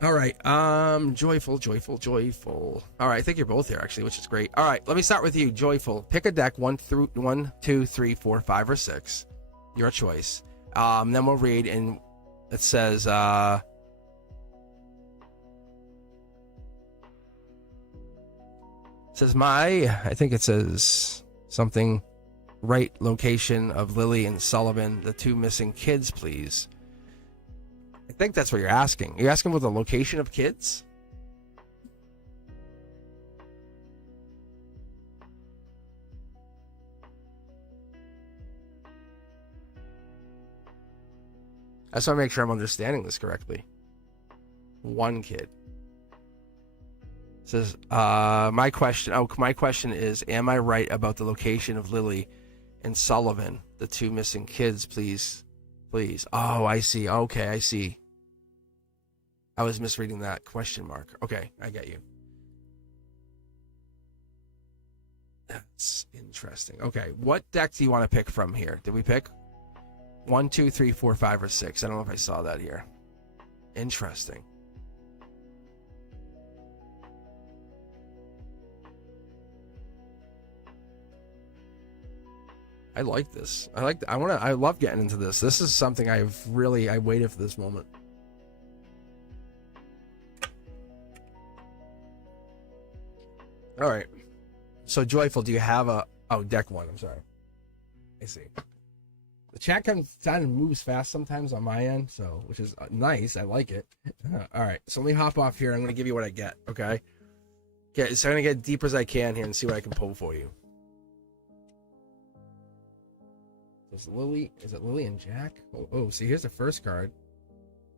All right. Joyful. All right, I think you're both here actually, which is great. All right, let me start with you, Joyful. Pick a deck 1, 2, 3, 4, 5, or 6. Your choice. Then we'll read, and it says it says I think it says something, right location of Lily and Sullivan, the 2 missing kids, please. I think that's what you're asking. You're asking for the location of kids? I just want to make sure I'm understanding this correctly. 1 kid. It says, my question is, am I right about the location of Lily and Sullivan, the 2 missing kids, please? Please. Oh, I see. Okay, I see. I was misreading that question mark. Okay, I get you. That's interesting. Okay, what deck do you want to pick from here? Did we pick 1, 2, 3, 4, 5, or 6? I don't know if I saw that here. Interesting. I like this. I love getting into this. This is something I waited for this moment. All right. So Joyful, do you have deck 1? I'm sorry. I see. The chat kind of moves fast sometimes on my end, so which is nice. I like it. All right. So let me hop off here. I'm going to give you what I get. Okay. So I'm going to get deep as I can here and see what I can pull for you. Is it Lily and Jack? Oh, see, here's the first card.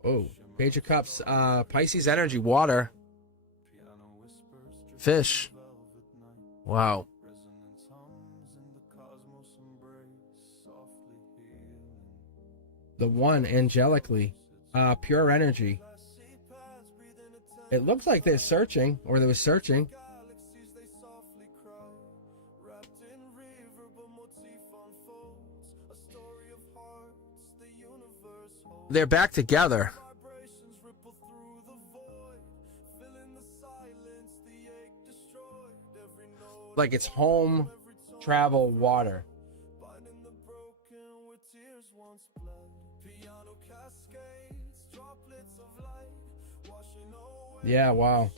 Oh, Page of Cups, Pisces energy, water, fish. Wow. The 1, angelically, pure energy. It looks like they're searching, or they were searching. They're back together. Like it's home, travel, water. Yeah, wow.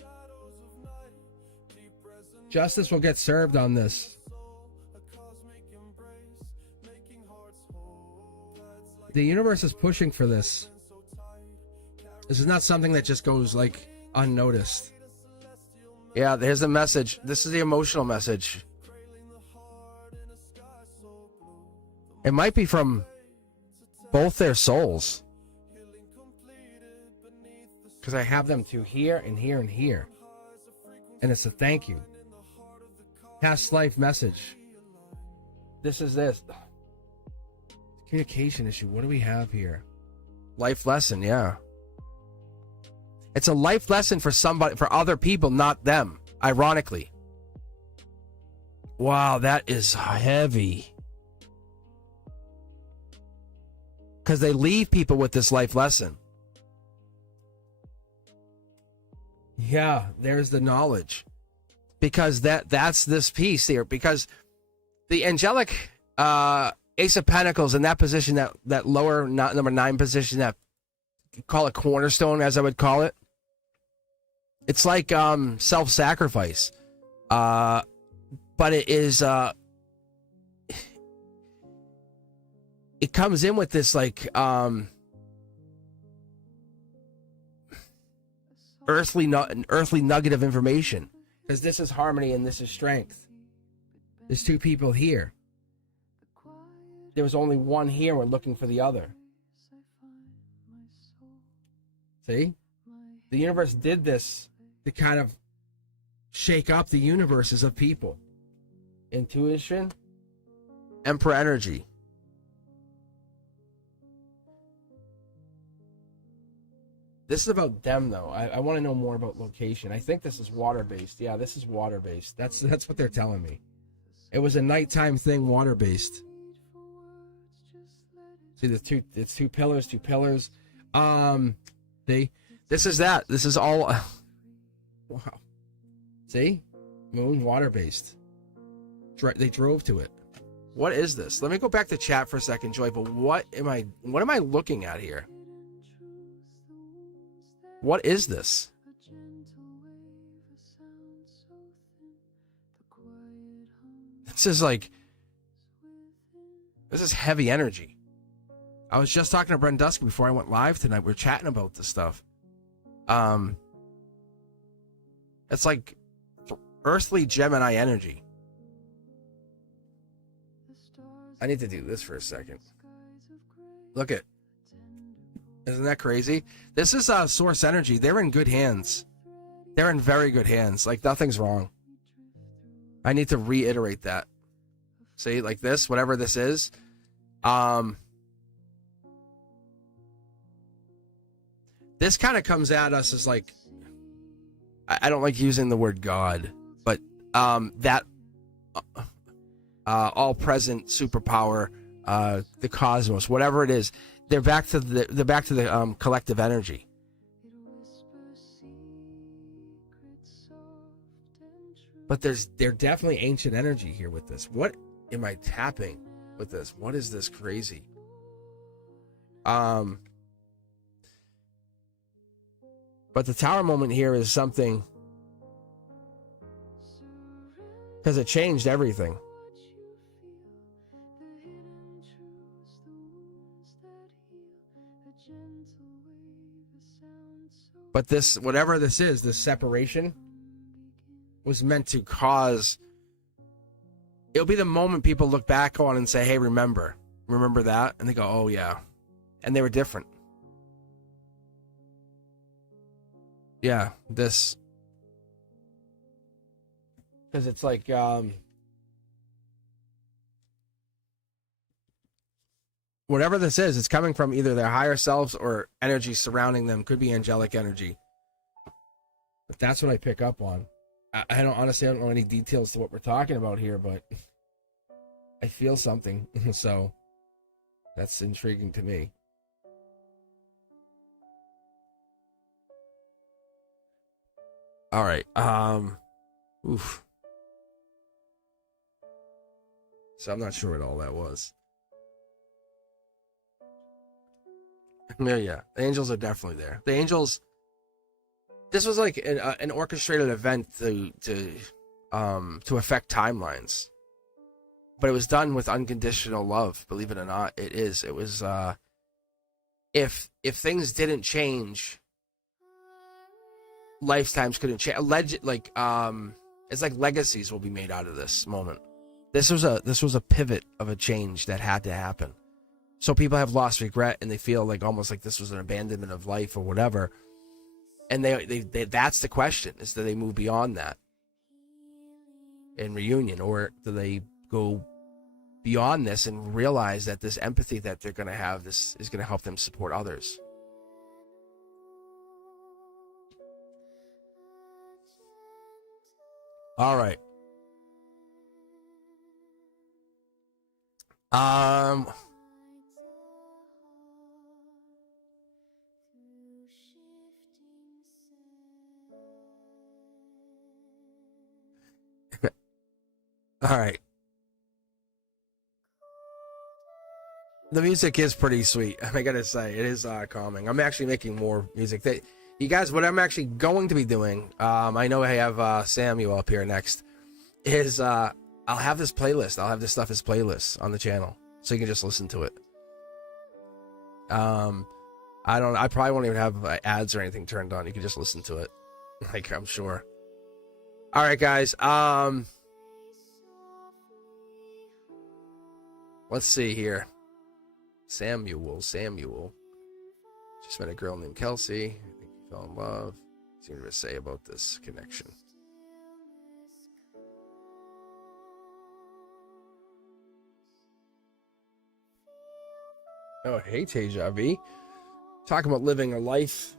Justice will get served on this. The universe is pushing for this. This is not something that just goes like unnoticed. Yeah, there's a message. This is the emotional message. It might be from both their souls. Because I have them to here and here and here. And it's a thank you. Past life message. This is this. Communication issue. What do we have here? Life lesson, yeah. It's a life lesson for somebody, for other people, not them, ironically. Wow, that is heavy. Because they leave people with this life lesson. Yeah, there's the knowledge. Because that's this piece here. Because the angelic Ace of Pentacles in that position, that lower number 9 position, that call it cornerstone, as I would call it. It's like self-sacrifice. But it is it comes in with this like earthly nugget of information, because this is harmony and this is strength. There's 2 people here. There was only one here. We're looking for the other. See? The universe did this to kind of shake up the universes of people. Intuition, Emperor energy. This is about them, though. I want to know more about location. I think this is water-based. Yeah, this is water-based. That's what they're telling me. It was a nighttime thing, water-based. See, it's two pillars. This is that. This is all. Wow. See, moon, water-based. They drove to it. What is this? Let me go back to chat for a second, Joy. But what am I looking at here? What is this? This is heavy energy. I was just talking to Brent Dusk before I went live tonight. We were chatting about this stuff. It's like earthly Gemini energy. I need to do this for a second. Look at, isn't that crazy? This is source energy. They're in good hands. They're in very good hands. Like, nothing's wrong. I need to reiterate that. See, like this, whatever this is. This kind of comes at us as like, I don't like using the word God, but that all-present superpower, the cosmos, whatever it is, they're back to the collective energy. But they're definitely ancient energy here with this. What am I tapping with this? What is this crazy? But the tower moment here is something, because it changed everything. But this, whatever this is, this separation was meant to cause, it'll be the moment people look back on and say, hey, remember that? And they go, oh yeah. And they were different. Yeah, this, because it's like, whatever this is, it's coming from either their higher selves or energy surrounding them. Could be angelic energy. But that's what I pick up on. I don't know any details to what we're talking about here, but I feel something. So that's intriguing to me. All right. Oof. So I'm not sure what all that was. Yeah. The angels are definitely there. The angels. This was like an orchestrated event to affect timelines, but it was done with unconditional love. Believe it or not, it is. It was. If things didn't change, lifetimes couldn't change. It's like legacies will be made out of this moment. This was a pivot of a change that had to happen. So people have lost regret and they feel like almost like this was an abandonment of life or whatever. And they that's the question, is do they move beyond that in reunion, or do they go beyond this and realize that this empathy that they're going to have, this is going to help them support others? All right. All right. The music is pretty sweet. I gotta say, it is calming. I'm actually making more music. You guys, what I'm actually going to be doing, I know I have Samuel up here next, is I'll have this playlist. I'll have this stuff as playlists on the channel, so you can just listen to it. I probably won't even have ads or anything turned on. You can just listen to it, like, I'm sure. All right, guys. Let's see here. Samuel. Just met a girl named Kelsey. I think he fell in love. Seemed to say about this connection. Oh, hey, Teja V. Talking about living a life.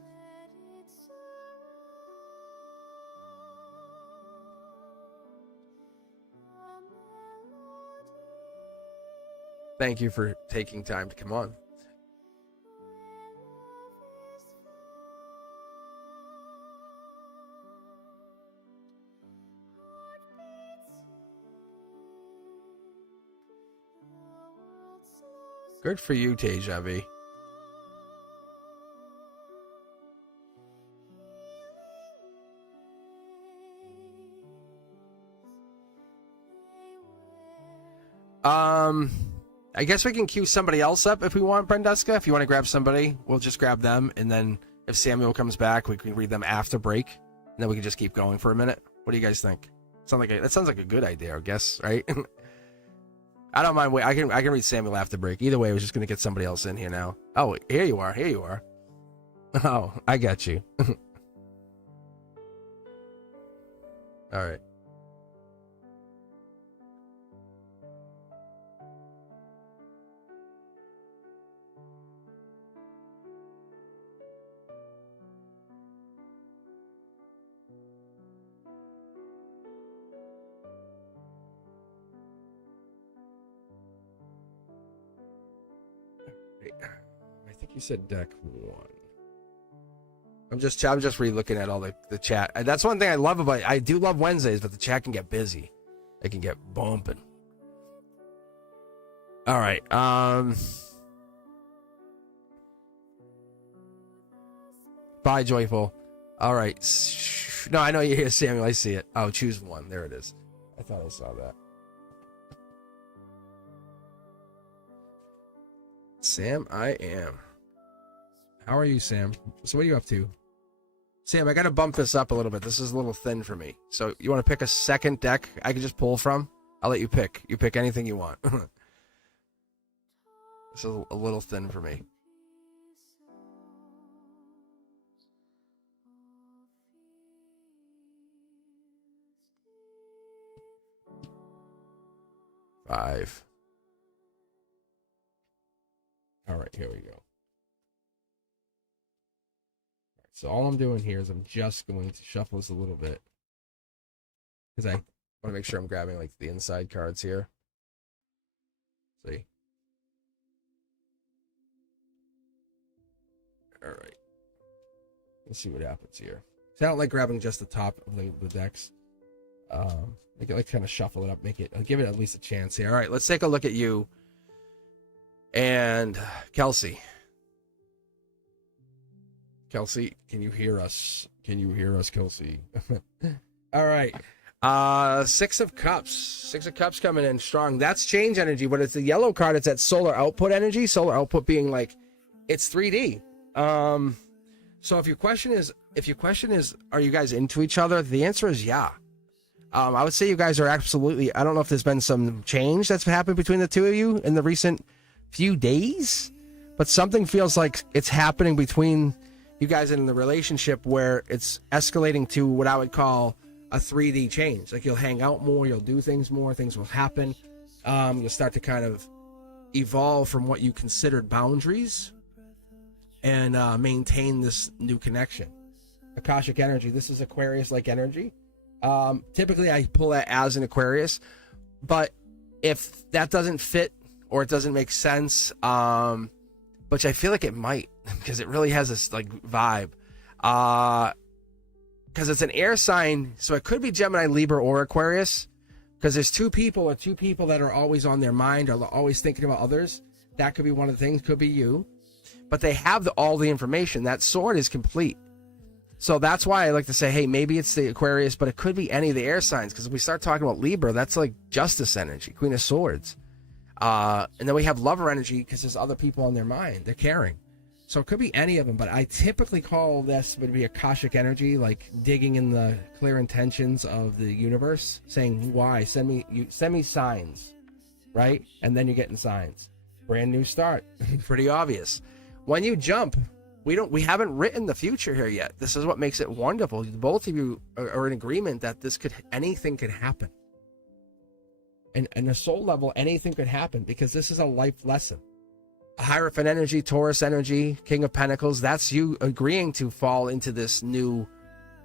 Thank you for taking time to come on. Good for you, Teja V. I guess we can queue somebody else up if we want, Brenduska. If you want to grab somebody, we'll just grab them, and then if Samuel comes back, we can read them after break, and then we can just keep going for a minute. What do you guys think? That sounds like a good idea, I guess, right? I don't mind. Wait, I can read Samuel after break. Either way, I was just gonna get somebody else in here now. Oh, here you are. Here you are. Oh, I got you. All right. I think you said deck 1. I'm just re-looking at all the chat. And that's one thing I love about it. I do love Wednesdays, but the chat can get busy. It can get bumping. All right. Bye, Joyful. All right. No, I know you're here, Samuel. I see it. Oh, choose one. There it is. I thought I saw that. Sam, I am. How are you, Sam? So what are you up to? Sam, I got to bump this up a little bit. This is a little thin for me. So you want to pick a second deck I can just pull from? I'll let you pick. You pick anything you want. This is a little thin for me. Five. All right, here we go. So all I'm doing here is I'm just going to shuffle this a little bit because I want to make sure I'm grabbing like the inside cards here. See? All right. Let's see what happens here. So I don't like grabbing just the top of the decks. Make it like kind of shuffle it up, give it at least a chance here. All right, let's take a look at you and Kelsey. Kelsey, can you hear us? Can you hear us, Kelsey? All right. 6 of Cups. 6 of Cups coming in strong. That's change energy, but it's a yellow card. It's that solar output energy. Solar output being like, it's 3D. So if your question is, are you guys into each other? The answer is yeah. I would say you guys are absolutely. I don't know if there's been some change that's happened between the two of you in the recent few days, but something feels like it's happening between you guys in the relationship where it's escalating to what I would call a 3D change. Like you'll hang out more, you'll do things more, things will happen. You'll start to kind of evolve from what you considered boundaries and maintain this new connection. Akashic energy. This is Aquarius-like energy. Typically I pull that as an Aquarius, but if that doesn't fit or it doesn't make sense, which I feel like it might, because it really has this like vibe, because it's an air sign, so it could be Gemini, Libra, or Aquarius, because there's two people that are always on their mind or always thinking about others. That could be one of the things, could be you, but they have all the information. That sword is complete. So that's why I like to say, hey, maybe it's the Aquarius, but it could be any of the air signs, because if we start talking about Libra, that's like justice energy, Queen of Swords. And then we have lover energy because there's other people on their mind. They're caring. So it could be any of them, but I typically call this would be Akashic energy, like digging in the clear intentions of the universe, saying, why? Send me signs, right? And then you're getting signs. Brand new start. Pretty obvious. When you jump, we haven't written the future here yet. This is what makes it wonderful. Both of you are in agreement that anything could happen. And a soul level, anything could happen because this is a life lesson. Hierophant energy, Taurus energy, King of Pentacles. That's you agreeing to fall into this new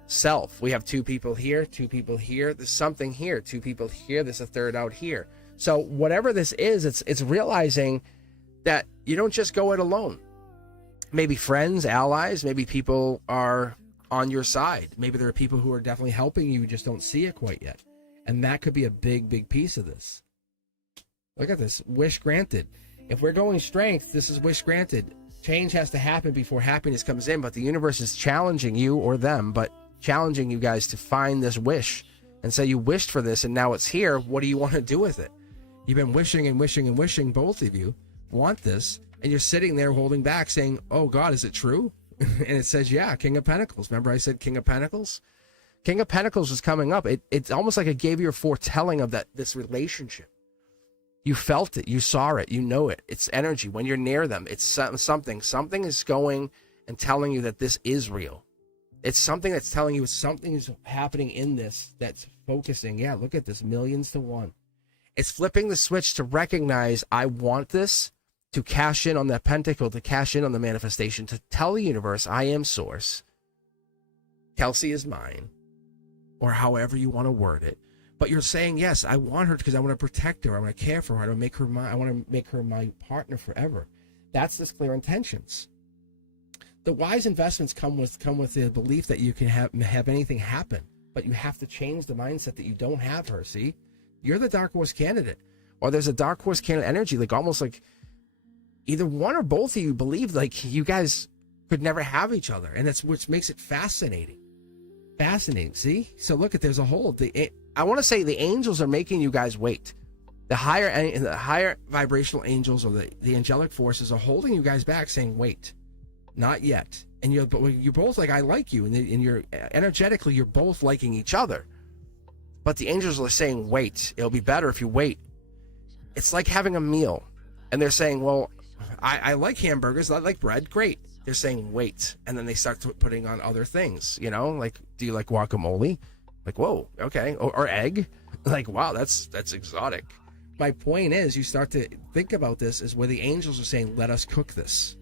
self. We have two people here, two people here. There's something here, two people here. There's a third out here. So whatever this is, it's realizing that you don't just go it alone. Maybe friends, allies, maybe people are on your side. Maybe there are people who are definitely helping you, just don't see it quite yet. And that could be a big, big piece of this. Look at this. Wish granted. If we're going strength, this is wish granted. Change has to happen before happiness comes in, but the universe is challenging you or them, but challenging you guys to find this wish and say you wished for this and now it's here. What do you want to do with it? You've been wishing and wishing and wishing, both of you want this, and you're sitting there holding back saying, oh God, is it true? And it says, yeah, King of Pentacles. Remember I said King of Pentacles? King of Pentacles was coming up. It's almost like it gave you a foretelling of this relationship. You felt it, you saw it, you know it. It's energy. When you're near them, it's something. Something is going and telling you that this is real. It's something that's telling you something is happening in this that's focusing. Yeah, look at this, millions to one. It's flipping the switch to recognize I want this, to cash in on that pentacle, to cash in on the manifestation, to tell the universe I am source. Kelsey is mine, or however you want to word it. But you're saying, yes, I want her because I want to protect her. I want to care for her. I want to make her my partner forever. That's this clear intentions. The wise investments come with the belief that you can have anything happen, but you have to change the mindset that you don't have her. See, you're the dark horse candidate, or there's a dark horse candidate energy, like almost like either one or both of you believe like you guys could never have each other, and that's which makes it fascinating. Fascinating. See, so look at there's a hold. I want to say the angels are making you guys wait. The higher vibrational angels or the angelic forces are holding you guys back, saying wait. Not yet. And you're both like, I like you. And you're energetically, you're both liking each other. But the angels are saying, wait. It'll be better if you wait. It's like having a meal. And they're saying, well, I like hamburgers. I like bread. Great. They're saying, wait. And then they start putting on other things. You know, like, do you like guacamole? Like, whoa, okay. Or egg. Like, wow, that's exotic. My point is, you start to think about this is where the angels are saying, let us cook this.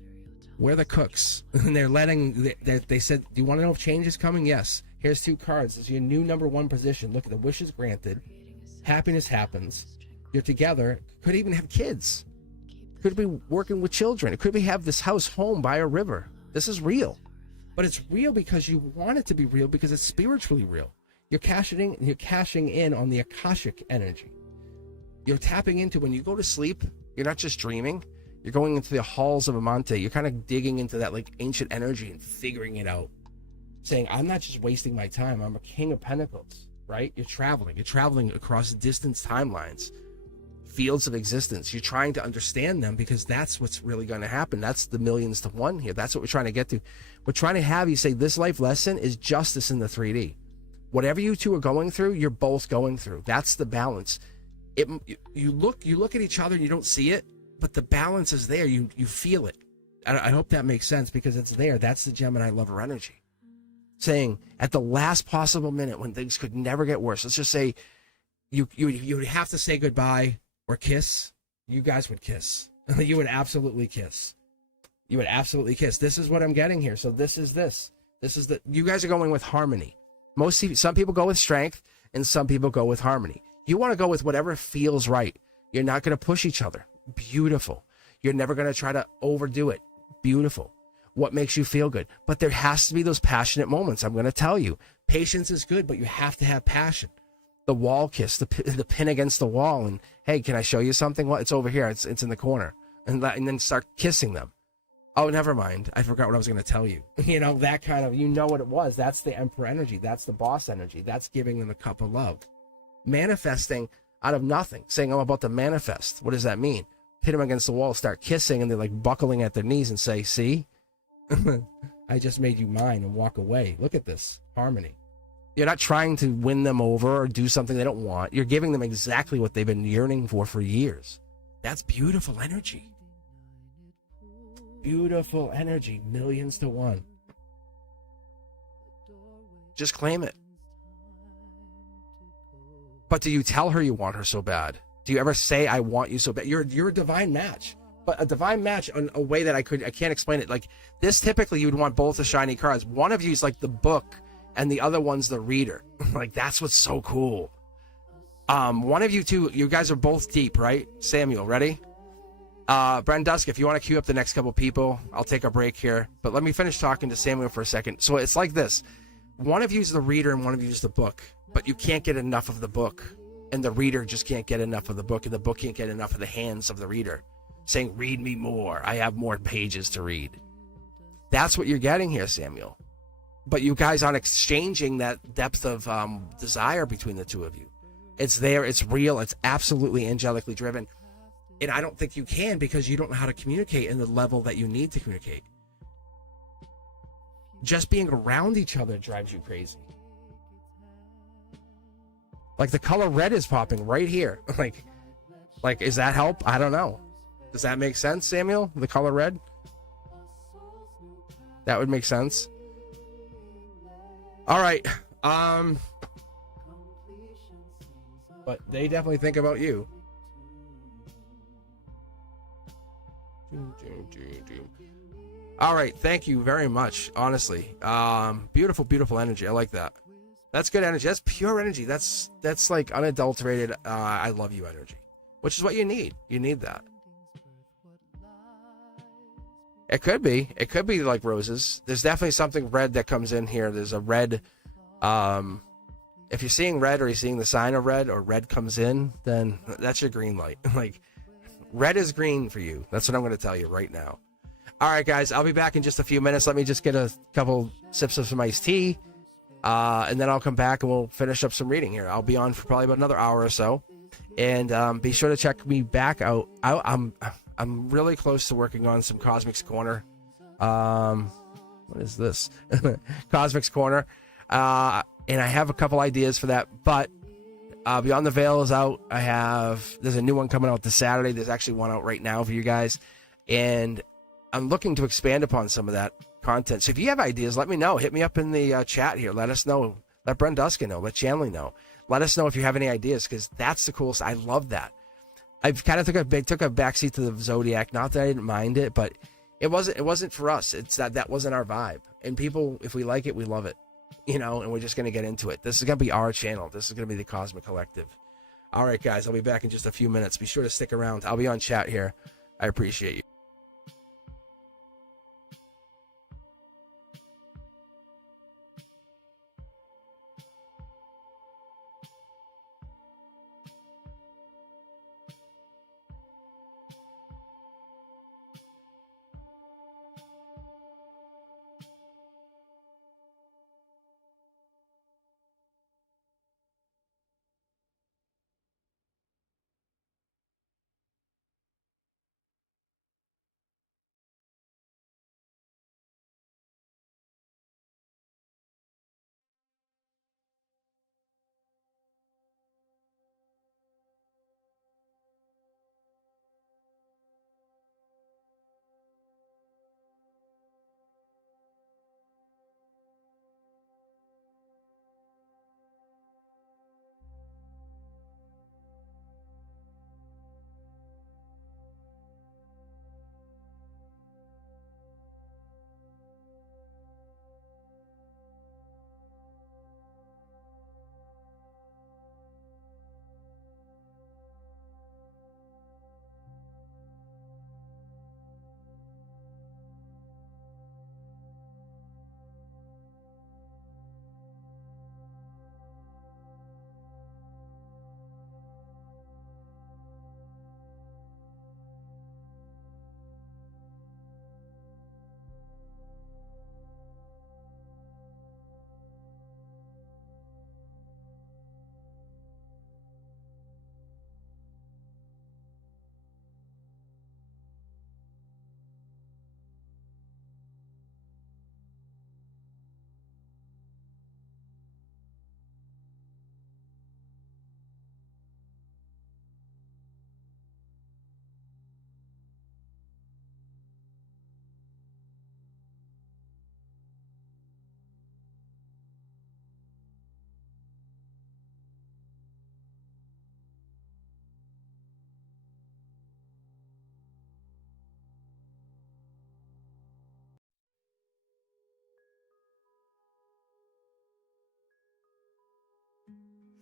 We're the cooks. And they said, do you want to know if change is coming? Yes. Here's 2 cards. This is your new number 1 position. Look at the wishes granted. Happiness happens. You're together. Could even have kids. Could be working with children. It could be have this house home by a river. This is real. But it's real because you want it to be real because it's spiritually real. You're cashing in on the Akashic energy. You're tapping into when you go to sleep, you're not just dreaming. You're going into the halls of Amante. You're kind of digging into that like ancient energy and figuring it out. Saying, I'm not just wasting my time. I'm a King of Pentacles, right? You're traveling across distance timelines, fields of existence. You're trying to understand them because that's what's really going to happen. That's the millions to one here. That's what we're trying to get to. We're trying to have you say this life lesson is justice in the 3D. Whatever you two are going through, you're both going through. That's the balance. You look at each other and you don't see it, but the balance is there. You feel it. I hope that makes sense because it's there. That's the Gemini lover energy. Saying at the last possible minute when things could never get worse, let's just say you would have to say goodbye or kiss. You guys would kiss. You would absolutely kiss. You would absolutely kiss. This is what I'm getting here. So this is you guys are going with harmony. Some people go with strength and some people go with harmony. You want to go with whatever feels right. You're not going to push each other. Beautiful. You're never going to try to overdo it. Beautiful. What makes you feel good? But there has to be those passionate moments. I'm going to tell you, patience is good, but you have to have passion. The wall kiss, the pin against the wall, and hey, can I show you something? Well, it's over here. It's in the corner, and then start kissing them. Oh, never mind. I forgot what I was going to tell you. You know, that kind of, you know what it was. That's the Emperor energy. That's the boss energy. That's giving them a cup of love. Manifesting out of nothing, saying, I'm about to manifest. What does that mean? Pin them against the wall, start kissing, and they're like buckling at their knees and say, see? I just made you mine, and walk away. Look at this. Harmony. You're not trying to win them over or do something they don't want. You're giving them exactly what they've been yearning for years. That's beautiful energy. Beautiful energy. Millions to one. Just claim it. But do you tell her you want her so bad? Do you ever say, I want you so bad? You're a divine match. but a divine match in a way that I can't explain it. Like this, typically you would want both the shiny cards. One of you is like the book, and the other one's the reader. Like that's what's so cool. One of you two, you guys are both deep, right? Samuel, ready? Brent Dusk, if you want to queue up the next couple people, I'll take a break here. But let me finish talking to Samuel for a second. So it's like this. One of you is the reader and one of you is the book, but you can't get enough of the book. And the reader just can't get enough of the book, and the book can't get enough of the hands of the reader. Saying, read me more. I have more pages to read. That's what you're getting here, Samuel. But you guys aren't exchanging that depth of desire between the two of you. It's there. It's real. It's absolutely angelically driven. And I don't think you can because you don't know how to communicate in the level that you need to communicate. Just being around each other drives you crazy. Like the color red is popping right here. Like, is that help? I don't know. Does that make sense, Samuel? The color red? That would make sense. All right. But they definitely think about you. All right. Thank you very much. Honestly. Beautiful, beautiful energy. I like that. That's good energy. That's pure energy. That's like unadulterated. I love you energy, which is what you need. You need that. It could be like roses. There's definitely something red that comes in here. There's a red. If you're seeing red or you're seeing the sign of red or red comes in, then that's your green light. Like red is green for you. That's what I'm going to tell you right now. All right, guys, I'll be back in just a few minutes. Let me just get a couple sips of some iced tea. And then I'll come back and we'll finish up some reading here. I'll be on for probably about another hour or so. And be sure to check me back out. I'm really close to working on some Cosmic's Corner. What is this? Cosmic's Corner. And I have a couple ideas for that. But Beyond the Veil is out. There's a new one coming out this Saturday. There's actually one out right now for you guys. And I'm looking to expand upon some of that content. So if you have ideas, let me know. Hit me up in the chat here. Let us know. Let Brent Duskin know. Let Chanley know. Let us know if you have any ideas, because that's the coolest. I love that. I've kind of took a backseat to the Zodiac. Not that I didn't mind it, but it wasn't for us. It's that wasn't our vibe. And people, if we like it, we love it. And we're just going to get into it. This is going to be our channel. This is going to be the Cosmic Collective. All right, guys, I'll be back in just a few minutes. Be sure to stick around. I'll be on chat here. I appreciate you.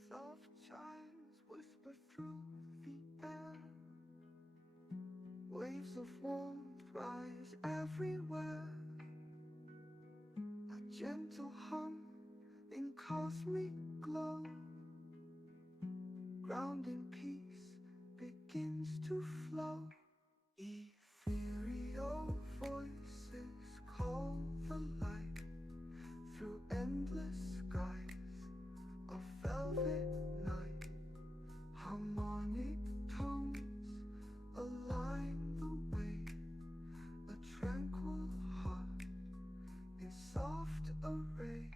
Soft chimes whisper through the air. Waves of warmth rise everywhere. A gentle hum in cosmic glow. Grounding peace begins to flow. Ethereal voices call the light through endless skies of velvet night. Harmonic tones align the way, a tranquil heart in soft array.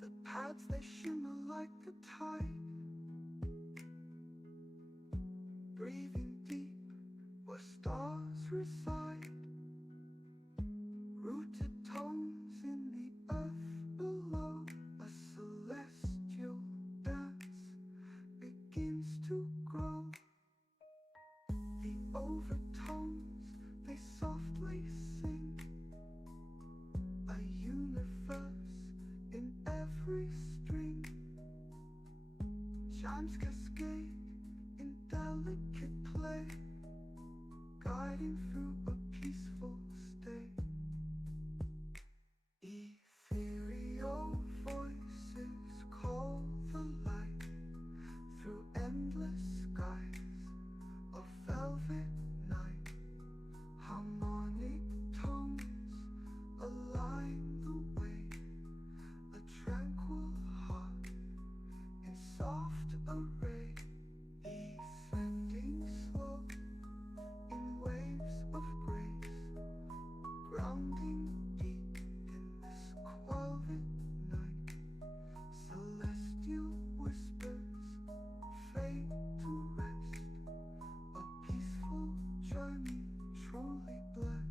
The paths they shimmer like the tide, breathing deep where stars reside. Rooted tones in the earth below, a celestial dance begins to grow. The overtones they softly sing, a universe in every string. Chimes cascade in delicate play, guiding through a peaceful state. Ethereal voices call the light through endless skies of velvet night. Harmonic tones align the way, a tranquil heart in soft array. Descending slow in waves of grace, grounding deep in this quiet night. Celestial whispers fade to rest, a peaceful journey truly blessed.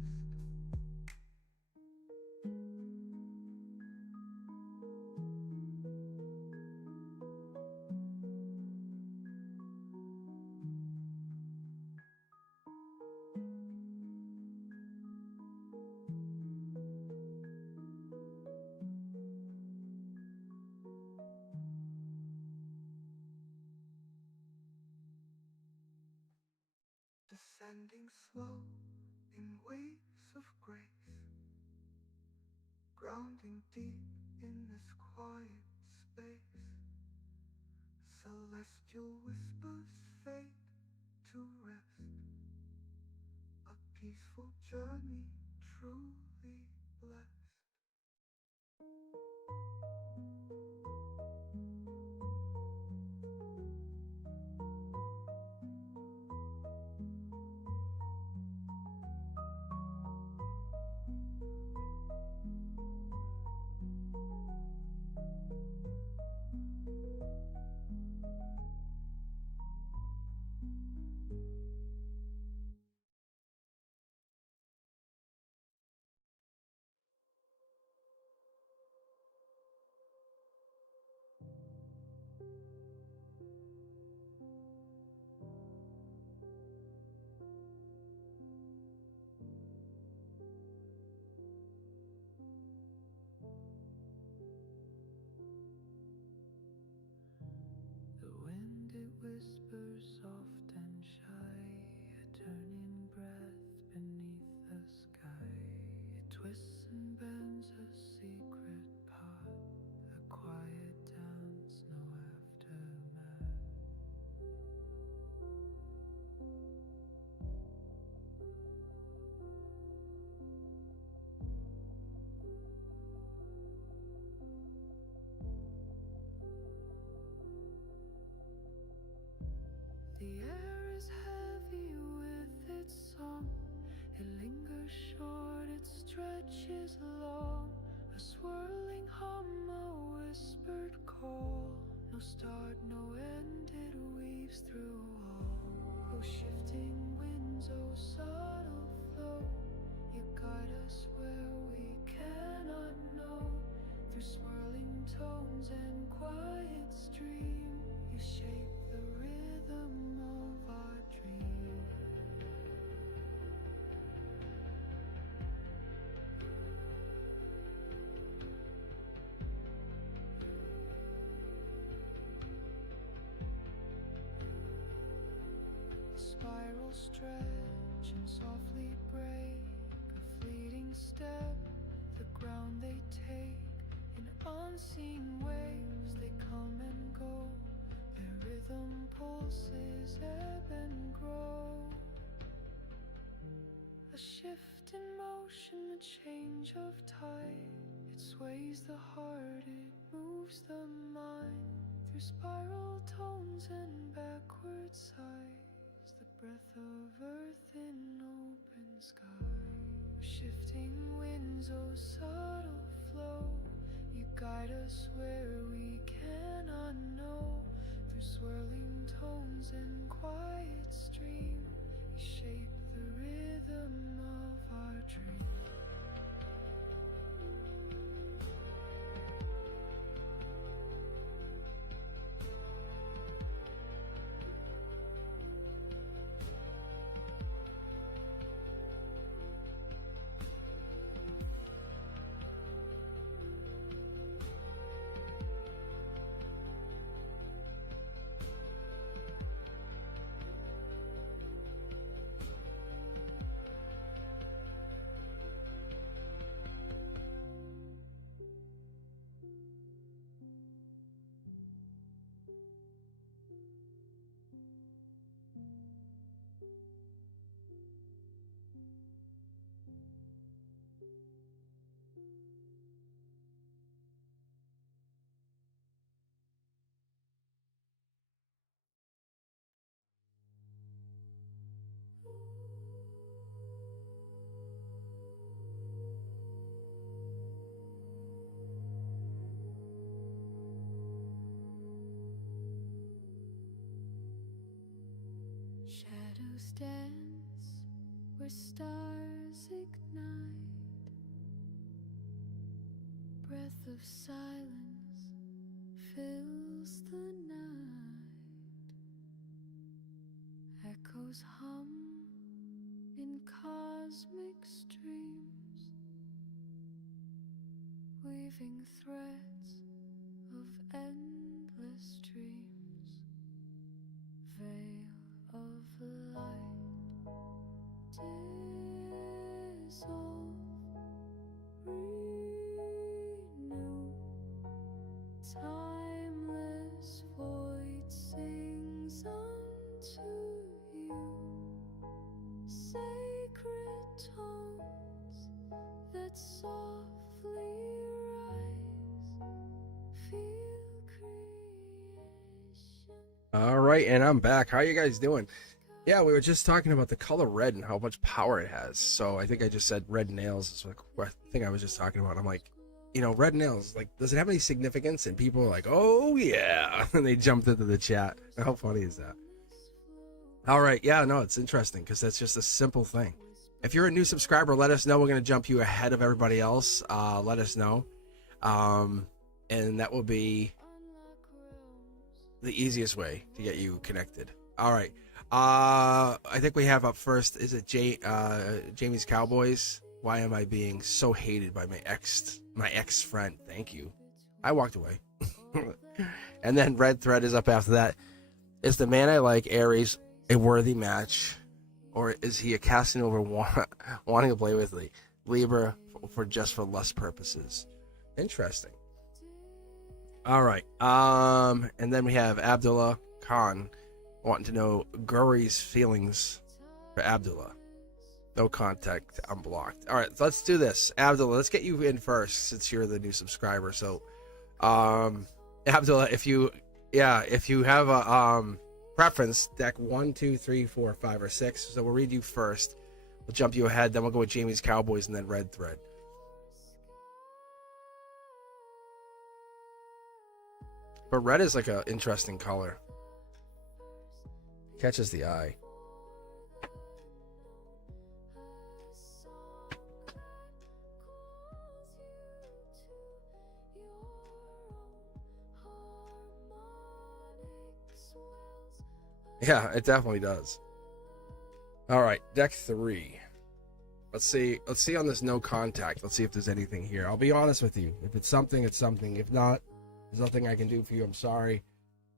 Descending slow in waves of grace, grounding deep in this quiet space. Celestial whispers fade to rest, a peaceful journey truly blessed. The wind it whispers soft and shy, a turning breath beneath the sky. It twists and bends a secret path, a quiet dance, no aftermath. The air is heavy with its song. It lingers short, it stretches long. A swirling hum, a whispered call. No start, no end, it weaves through all. Oh, shifting winds, oh, subtle flow. You guide us where we cannot know. Through swirling tones and quiet stream, you shape the rhythm of our dream. spiral stretch and softly break. A fleeting step, the ground they take. In unseen waves they come and go. Their rhythm pulses ebb and grow. A shift in motion, a change of tide. It sways the heart, it moves the mind. Through spiral tones and backward sighs, the breath of earth in open sky. Shifting winds, oh subtle flow, you guide us where we cannot know. Through swirling tones and quiet stream, you shape the rhythm of our dream. Shadows dance where stars ignite. Breath of silence fills the night. Echoes hum in cosmic streams, weaving threads of endless dreams. Veil of light dissolve, renew. Timeless void sings unto you. Sacred tones that softly rise. Feel creation. All right, and I'm back. How you guys doing? Yeah, we were just talking about the color red and how much power it has. So I think I just said red nails is what I think I was just talking about. I'm like, you know, red nails, like, does it have any significance? And people are like, oh yeah, and they jumped into the chat. How funny is that? All right, yeah, no, it's interesting because that's just a simple thing. If you're a new subscriber, let us know. We're going to jump you ahead of everybody else. Let us know. And that will be the easiest way to get you connected. All right. I think we have up first, is it Jamie's Cowboys? Why am I being so hated by my ex friend? Thank you. I walked away. And then Red Thread is up after that. Is the man I like, Aries, a worthy match? Or is he a Casanova wanting to play with Libra for lust purposes? Interesting. All right. And then we have Abdullah Khan wanting to know Guri's feelings for Abdullah. No contact, I'm blocked. All right, so let's do this. Abdullah, let's get you in first since you're the new subscriber. So, Abdullah, if you have a preference, deck 1, 2, 3, 4, 5, or 6. So we'll read you first. We'll jump you ahead. Then we'll go with Jamie's Cowboys and then Red Thread. But red is like an interesting color. Catches the eye. Yeah, it definitely does. All right, deck 3. Let's see on this no contact. Let's see if there's anything here. I'll be honest with you. If it's something, it's something. If not, there's nothing I can do for you. I'm sorry.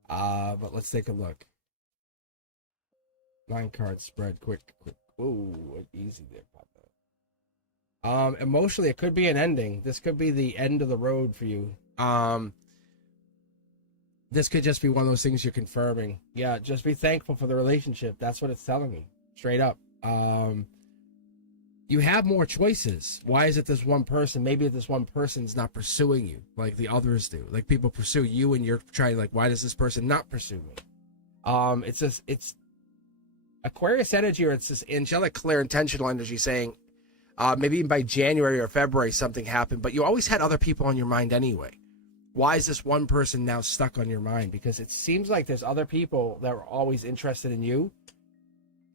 But let's take a look. 9 card spread. Quick. Whoa, easy there, Papa. Emotionally, it could be an ending. This could be the end of the road for you. This could just be one of those things you're confirming. Yeah, just be thankful for the relationship. That's what it's telling me, straight up. You have more choices. Why is it this one person? Maybe this one person's not pursuing you like the others do. Like people pursue you and you're trying, like, why does this person not pursue me? It's Aquarius energy, or it's this angelic, clear, intentional energy saying, maybe even by January or February something happened, but you always had other people on your mind anyway. Why is this one person now stuck on your mind? Because it seems like there's other people that were always interested in you,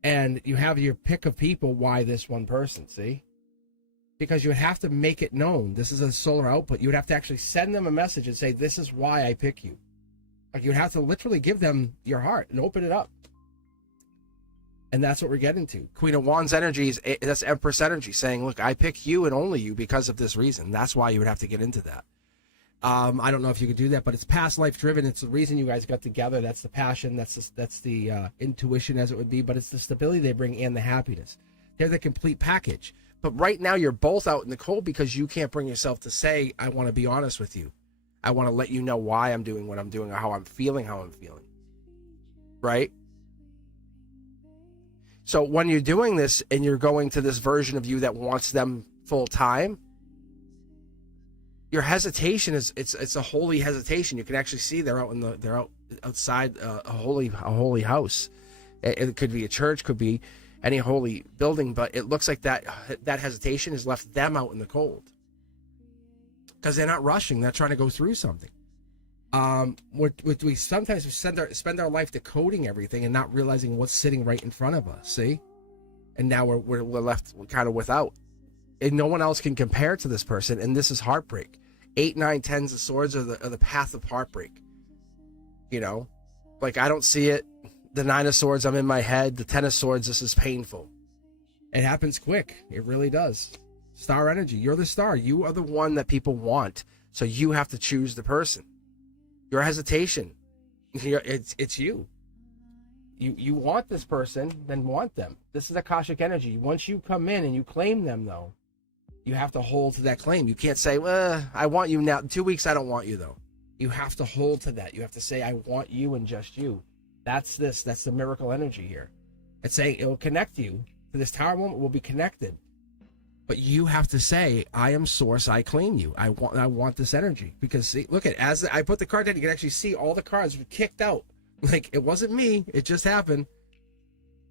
and you have your pick of people. Why this one person? See? Because you would have to make it known. This is a solar output. You would have to actually send them a message and say, this is why I pick you. Like, you'd have to literally give them your heart and open it up. And that's what we're getting to. Queen of Wands energy, that's Empress energy, saying, look, I pick you and only you because of this reason. That's why you would have to get into that. I don't know if you could do that, but it's past life driven. It's the reason you guys got together. That's the passion. That's the intuition, as it would be. But it's the stability they bring and the happiness. They're the complete package. But right now you're both out in the cold because you can't bring yourself to say, I want to be honest with you. I want to let you know why I'm doing what I'm doing, or how I'm feeling, right? So when you're doing this and you're going to this version of you that wants them full time, your hesitation it's a holy hesitation. You can actually see they're out outside a holy house. It could be a church, could be any holy building, but it looks like that hesitation has left them out in the cold because they're not rushing. They're trying to go through something. We sometimes spend our life decoding everything and not realizing what's sitting right in front of us. See, and now we're left kind of without, and no one else can compare to this person. And this is heartbreak. 8, 9, 10s of swords are the path of heartbreak. You know, like I don't see it. The 9 of swords, I'm in my head. The 10 of swords, this is painful. It happens quick. It really does. Star energy. You're the star. You are the one that people want. So you have to choose the person. Your hesitation, it's you. You want this person, then want them. This is Akashic energy. Once you come in and you claim them, though, you have to hold to that claim. You can't say, well, I want you now. 2 weeks, I don't want you, though. You have to hold to that. You have to say, I want you and just you. That's the miracle energy here. It's saying it will connect you to this Tower woman. Will be connected. But you have to say, I am source, I claim you. I want this energy. Because see, look at, as I put the card down, you can actually see all the cards kicked out. Like, it wasn't me, it just happened.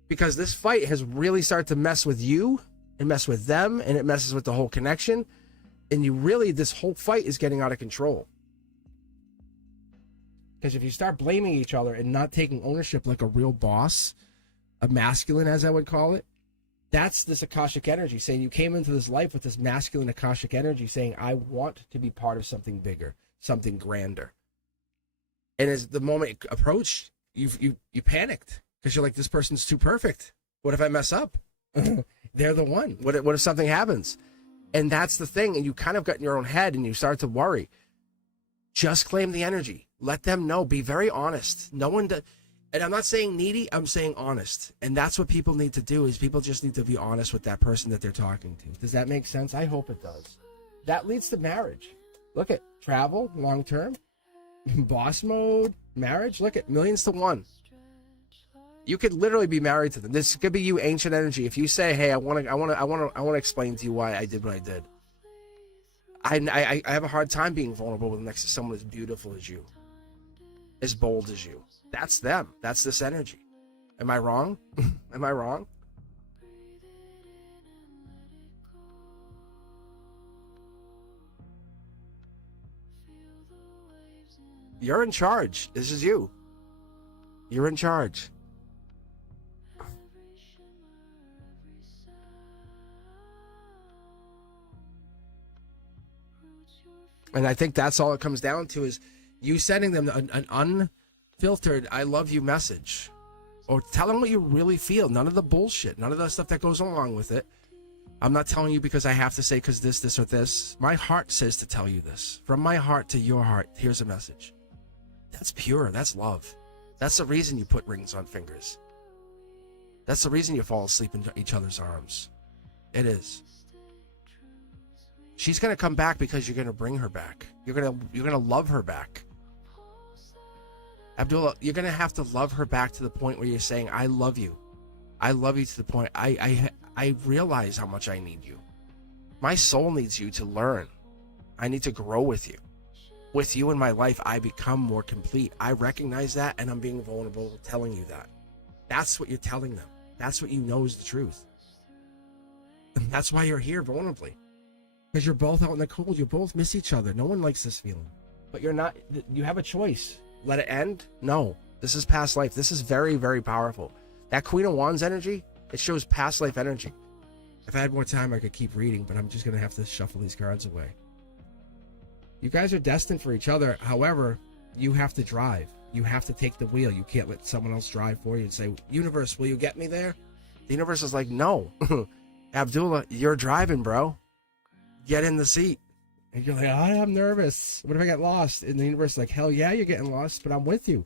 Because this fight has really started to mess with you, and mess with them, and it messes with the whole connection. And this whole fight is getting out of control. Because if you start blaming each other and not taking ownership like a real boss, a masculine, as I would call it, that's this Akashic energy saying you came into this life with this masculine Akashic energy saying, I want to be part of something bigger, something grander. And as the moment approached, you panicked because you're like, this person's too perfect. What if I mess up? They're the one. What if something happens? And that's the thing. And you kind of got in your own head and you start to worry. Just claim the energy. Let them know. Be very honest. No one does. And I'm not saying needy, I'm saying honest. And that's what people need to do, is people just need to be honest with that person that they're talking to. Does that make sense? I hope it does. That leads to marriage. Look at travel, long term, boss mode, marriage. Look at millions to one. You could literally be married to them. This could be you, ancient energy. If you say, hey, I want to explain to you why I did what I did. I have a hard time being vulnerable next to someone as beautiful as you, as bold as you. That's them. That's this energy. Am I wrong? Am I wrong? You're in charge. This is you. You're in charge. And I think that's all it comes down to, is you sending them an unfiltered I love you message, or tell them what you really feel. None of the bullshit, none of the stuff that goes along with it. I'm not telling you because I have to say because this or this. My heart says to tell you this. From my heart to your heart, here's a message. That's pure. That's love. That's the reason you put rings on fingers. That's the reason you fall asleep in each other's arms. It is. She's gonna come back because you're gonna bring her back. You're gonna love her back. Abdullah, you're gonna have to love her back to the point where you're saying, I love you. I love you to the point I realize how much I need you. My soul needs you to learn. I need to grow with you. With you in my life, I become more complete. I recognize that, and I'm being vulnerable telling you that. That's what you're telling them. That's what you know is the truth. And that's why you're here vulnerably. Because you're both out in the cold. You both miss each other. No one likes this feeling. But you're not, you have a choice. Let it end? No. This is past life. This is very, very powerful. That Queen of Wands energy, it shows past life energy. If I had more time, I could keep reading, but I'm just going to have to shuffle these cards away. You guys are destined for each other. However, you have to drive. You have to take the wheel. You can't let someone else drive for you and say, universe, will you get me there? The universe is like, no. Abdullah, you're driving, bro. Get in the seat. And you're like, I'm nervous. What if I get lost? And the universe is like, hell yeah, you're getting lost, but I'm with you.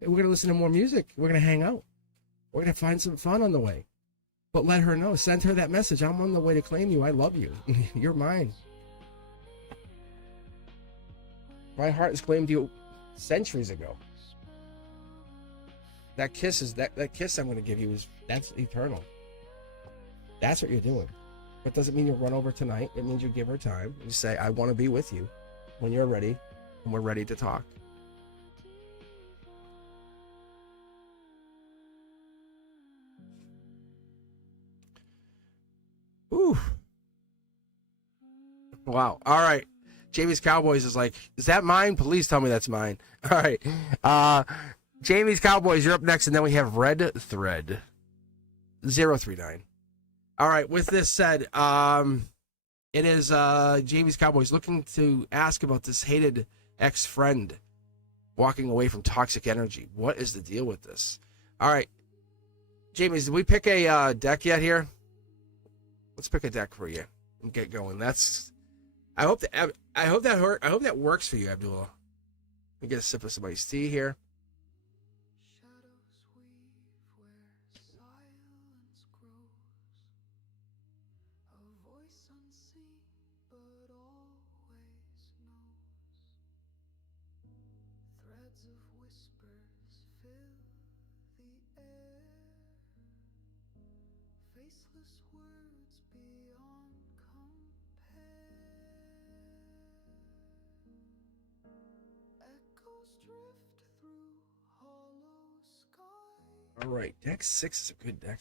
We're going to listen to more music. We're going to hang out. We're going to find some fun on the way. But let her know. Send her that message. I'm on the way to claim you. I love you. You're mine. My heart has claimed you centuries ago. That kiss is that kiss I'm going to give you that's eternal. That's what you're doing. But doesn't mean you run over tonight. It means you give her time. You say, I want to be with you when you're ready and we're ready to talk. Ooh. Wow. All right. Jamie's Cowboys is like, is that mine? Please tell me that's mine. All right. Jamie's Cowboys, you're up next, and then we have Red Thread 039. All right. With this said, it is Jamie's Cowboys looking to ask about this hated ex-friend walking away from toxic energy. What is the deal with this? All right. Jamie's, did we pick a deck yet here? Let's pick a deck for you and get going. I hope that works for you, Abdullah. Let me get a sip of some iced tea here. All right, deck 6 is a good deck.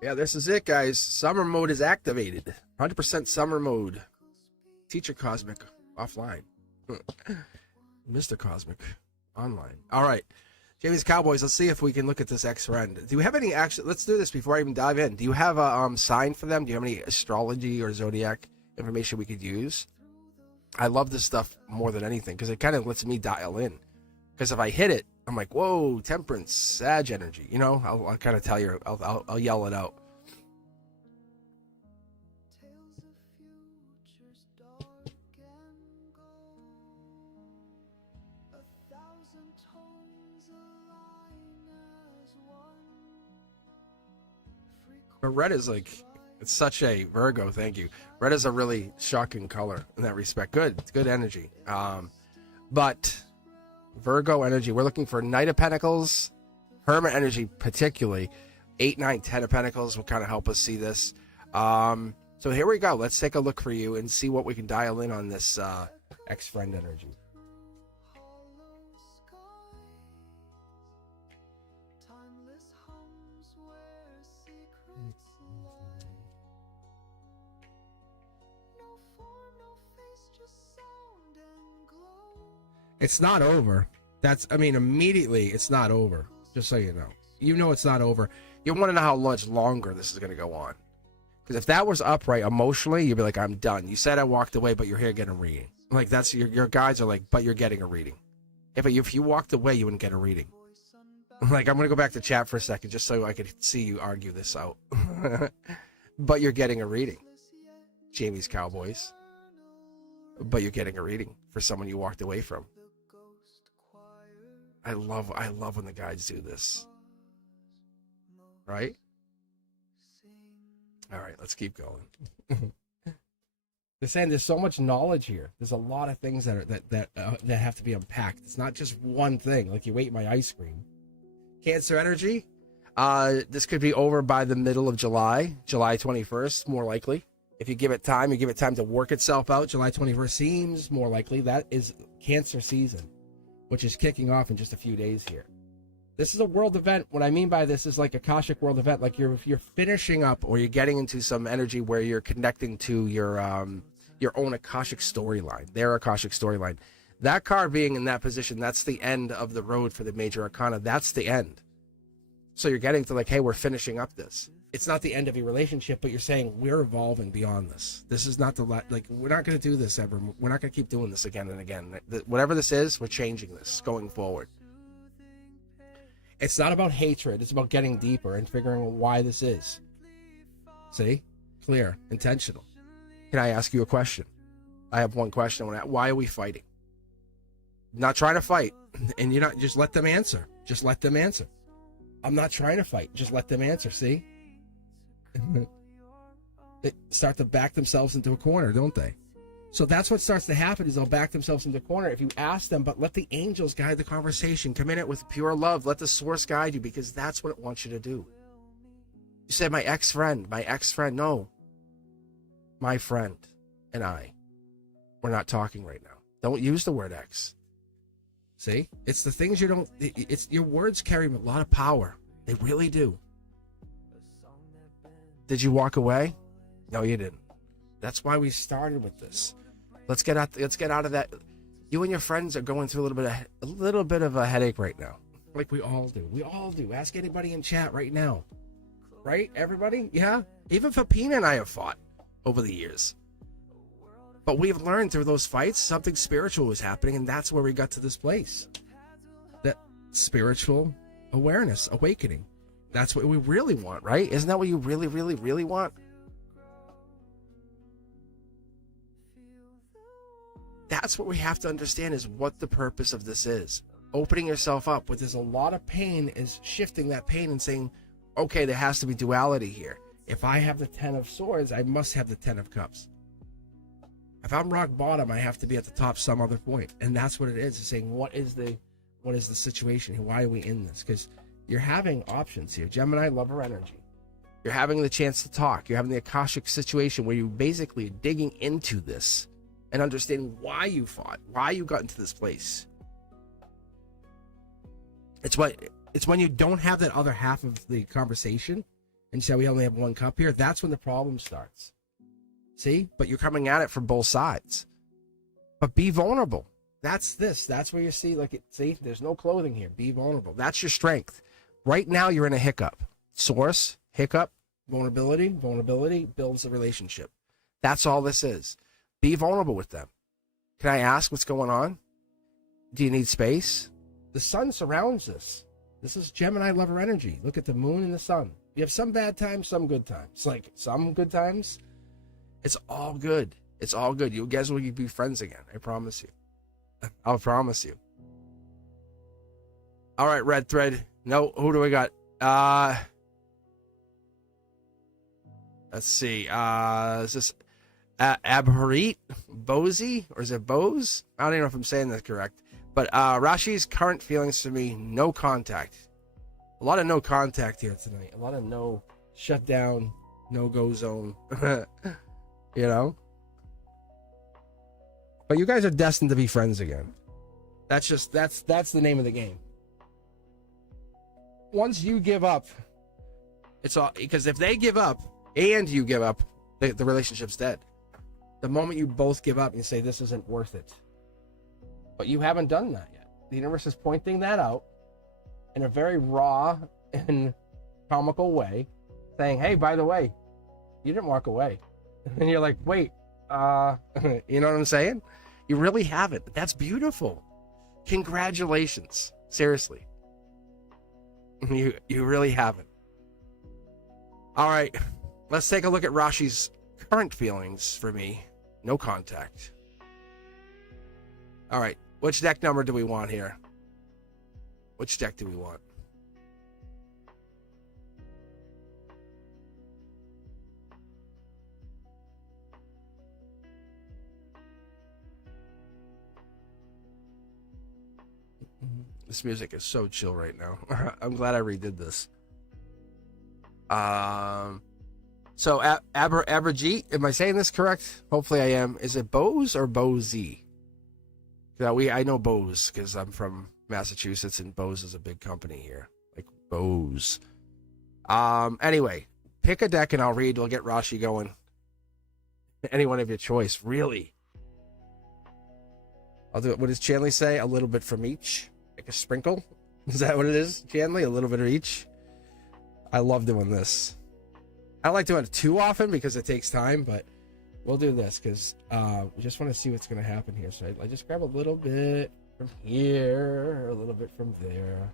Yeah, this is it, guys. Summer mode is activated. 100% summer mode. Teacher Cosmic offline. Mr. Cosmic online. All right. Jamie's Cowboys, let's see if we can look at this ex-friend. Do you have any action? Let's do this before I even dive in. Do you have a sign for them? Do you have any astrology or zodiac information we could use? I love this stuff more than anything because it kind of lets me dial in. Because if I hit it, I'm like, whoa, temperance, Sag energy. You know, I'll kind of tell you, I'll yell it out. But red is like, it's such a Virgo, thank you. Red is a really shocking color in that respect. Good energy. But Virgo energy, we're looking for Knight of Pentacles, Hermit energy particularly. 8, 9, 10 of Pentacles will kind of help us see this. So here we go. Let's take a look for you and see what we can dial in on this ex-friend energy. It's not over. Immediately it's not over. Just so you know. You know it's not over. You want to know how much longer this is going to go on. Because if that was upright emotionally, you'd be like, I'm done. You said I walked away, but you're here getting a reading. Like, that's your guides are like, but you're getting a reading. If you walked away, you wouldn't get a reading. Like, I'm going to go back to chat for a second just so I could see you argue this out. But you're getting a reading. Jamie's Cowboys. but you're getting a reading for someone you walked away from. I love when the guides do this. Right? All right, let's keep going. They're saying there's so much knowledge here. There's a lot of things that have to be unpacked. It's not just one thing. Like you ate my ice cream. Cancer energy. This could be over by the middle of July 21st, more likely. If you give it time, to work itself out. July 21st seems more likely. That is Cancer season, which is kicking off in just a few days here. This is a world event. What I mean by this is like a Akashic world event. Like you're finishing up, or you're getting into some energy where you're connecting to your own Akashic storyline, their Akashic storyline. That card being in that position, that's the end of the road for the major arcana. That's the end. So you're getting to like, hey, we're finishing up this. It's not the end of your relationship, but you're saying we're evolving beyond this. This is not like we're not going to do this ever. We're not going to keep doing this again and again. Whatever this is, we're changing this going forward. It's not about hatred. It's about getting deeper and figuring out why this is. See? Clear. Intentional. Can I ask you a question? I have one question. Why are we fighting? Not trying to fight. And you're not, just let them answer. Just let them answer. I'm not trying to fight. Just let them answer. See? They start to back themselves into a corner, don't they? So that's what starts to happen, is they'll back themselves into a corner. If you ask them, but let the angels guide the conversation. Come in it with pure love. Let the source guide you, because that's what it wants you to do. You said my ex-friend. No. My friend and I, we're not talking right now. Don't use the word ex. See? It's the things you don't... It's your words carry a lot of power. They really do. Did you walk away? No, you didn't. That's why we started with this. Let's get out of that. You and your friends are going through a little bit of a headache right now. Like we all do. Ask anybody in chat right now. Right? Everybody? Yeah? Even Fapina and I have fought over the years. But we've learned through those fights something spiritual was happening, and that's where we got to this place. That spiritual awareness, awakening. That's what we really want, right? Isn't that what you really, really, really want? That's what we have to understand, is what the purpose of this is. Opening yourself up, where there's a lot of pain, is shifting that pain and saying, okay, there has to be duality here. If I have the 10 of swords, I must have the 10 of cups. If I'm rock bottom, I have to be at the top some other point. And that's what it is saying, what is the situation here? Why are we in this? Because you're having options here. Gemini, lover energy. You're having the chance to talk. You're having the Akashic situation where you basically are digging into this and understanding why you fought, why you got into this place. It's when you don't have that other half of the conversation and say we only have one cup here. That's when the problem starts. See? But you're coming at it from both sides. But be vulnerable. That's this. That's where you see, see, there's no clothing here. Be vulnerable. That's your strength. Right now, you're in a hiccup. Source, hiccup, vulnerability. Vulnerability builds a relationship. That's all this is. Be vulnerable with them. Can I ask what's going on? Do you need space? The sun surrounds us. This is Gemini lover energy. Look at the moon and the sun. You have some bad times, some good times. Like some good times. It's all good. It's all good. You guys will be friends again. I promise you. I'll promise you. All right, red thread. No, who do we got? Let's see. Is this Abharit Bozy, or is it Bose? I don't even know if I'm saying that correct. But Rashi's current feelings for me, no contact. A lot of no contact here tonight. A lot of no shutdown, no go zone. You know? But you guys are destined to be friends again. That's the name of the game. Once you give up, it's all, because if they give up and you give up, the relationship's dead. The moment you both give up and you say this isn't worth it. But you haven't done that yet. The universe is pointing that out in a very raw and comical way, saying, hey, by the way, you didn't walk away. And you're like, wait, you know what I'm saying? You really haven't. That's beautiful. Congratulations. Seriously. You really haven't. All right. Let's take a look at Rashi's current feelings for me. No contact. All right. Which deck number do we want here? Which deck do we want? This music is so chill right now. I'm glad I redid this. So Aberjeet, am I saying this correct? Hopefully I am. Is it Bose or Bosey? I know Bose because I'm from Massachusetts and Bose is a big company here. Like Bose. Anyway, pick a deck and I'll read. We'll get Rashi going. Anyone of your choice, really. I'll do it. What does Chanley say? A little bit from each. Like a sprinkle? Is that what it is, Chanley? A little bit of each? I love doing this. I don't like doing it too often because it takes time, but we'll do this because we just want to see what's going to happen here. So I just grab a little bit from here, a little bit from there.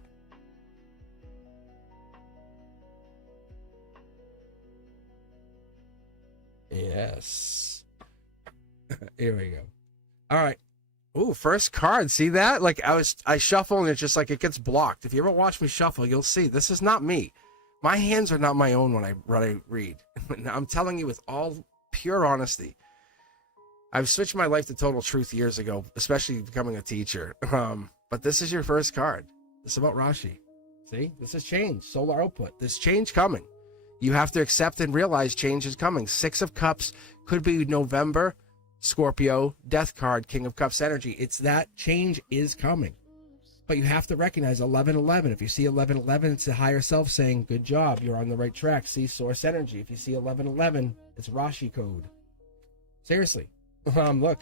Yes. Here we go. All right. Ooh, first card. See that? Like I shuffle and it's just like it gets blocked. If you ever watch me shuffle, you'll see this is not me. My hands are not my own when I read. I'm telling you with all pure honesty. I've switched my life to total truth years ago, especially becoming a teacher. But this is your first card. This is about Rashi. See? This is change. Solar output. There's change coming. You have to accept and realize change is coming. 6 of Cups could be November. Scorpio, Death card, King of Cups energy. It's that change is coming. But you have to recognize 1111. If you see 1111, it's the higher self saying, good job, you're on the right track. See source energy. If you see 1111, it's Rashi code. Seriously. Look,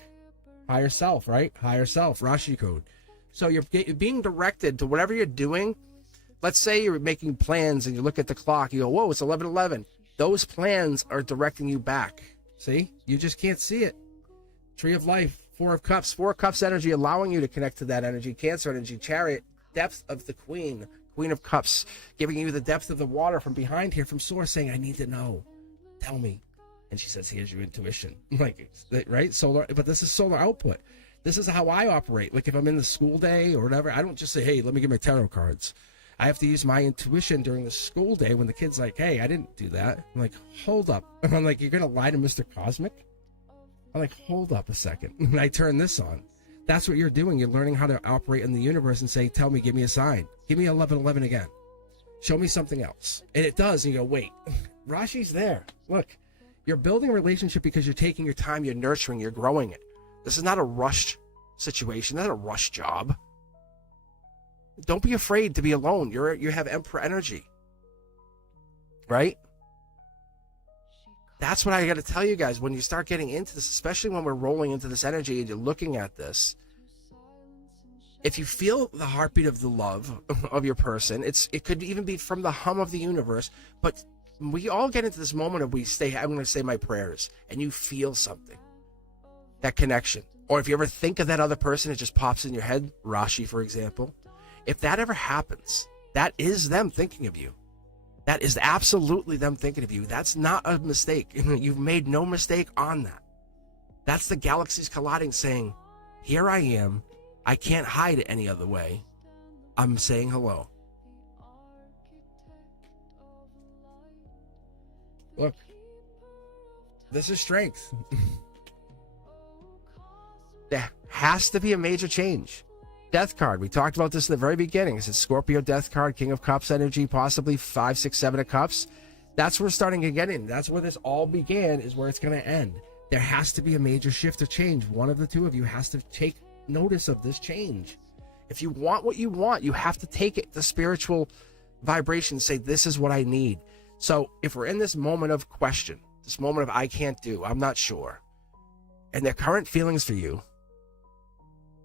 higher self, right? Higher self, Rashi code. So you're being directed to whatever you're doing. Let's say you're making plans and you look at the clock. You go, whoa, it's 1111. Those plans are directing you back. See? You just can't see it. Tree of Life, 4 of Cups. 4 of Cups energy allowing you to connect to that energy. Cancer energy, Chariot, depth of the Queen. Queen of Cups, giving you the depth of the water from behind here from Source, saying, I need to know. Tell me. And she says, here's your intuition. Like, right? Solar, but this is solar output. This is how I operate. Like if I'm in the school day or whatever, I don't just say, hey, let me get my tarot cards. I have to use my intuition during the school day when the kid's like, hey, I didn't do that. I'm like, hold up. And I'm like, you're going to lie to Mr. Cosmic? I'm like, hold up a second. And I turn this on. That's what you're doing. You're learning how to operate in the universe and say, tell me, give me a sign. Give me 1111 again. Show me something else. And it does. And you go, wait, Rashi's there. Look, you're building a relationship because you're taking your time, you're nurturing, you're growing it. This is not a rushed situation, not a rush job. Don't be afraid to be alone. You have Emperor energy. Right? That's what I got to tell you guys. When you start getting into this, especially when we're rolling into this energy and you're looking at this, if you feel the heartbeat of the love of your person, it could even be from the hum of the universe. But we all get into this moment of I'm going to say my prayers, and you feel something, that connection. Or if you ever think of that other person, it just pops in your head. Rashi, for example. If that ever happens, that is them thinking of you. That is absolutely them thinking of you. That's not a mistake. You've made no mistake on that. That's the galaxies colliding saying, here I am. I can't hide it any other way. I'm saying hello. Look, this is strength. There has to be a major change. Death card. We talked about this in the very beginning. It's a Scorpio death card, King of Cups energy, possibly 5, 6, 7 of Cups. That's where we're starting to get in. That's where this all began, is where it's going to end. There has to be a major shift or change. One of the two of you has to take notice of this change. If you want what you want, you have to take it, the spiritual vibration, say, this is what I need. So if we're in this moment of question, this moment of I can't do, I'm not sure, and their current feelings for you,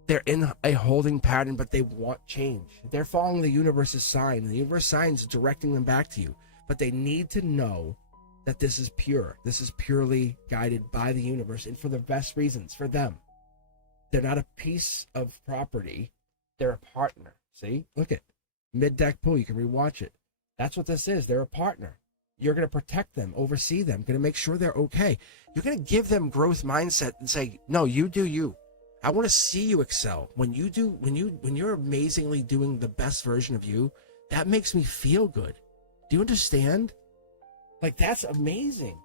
they're in a holding pattern, but they want change. They're following the universe's sign. The universe signs directing them back to you. But they need to know that this is pure. This is purely guided by the universe and for the best reasons for them. They're not a piece of property. They're a partner. See? Look at mid-deck pull. You can rewatch it. That's what this is. They're a partner. You're going to protect them, oversee them, going to make sure they're okay. You're going to give them growth mindset and say, no, you do you. I want to see you excel. When you're amazingly doing the best version of you, that makes me feel good. Do you understand? Like, that's amazing.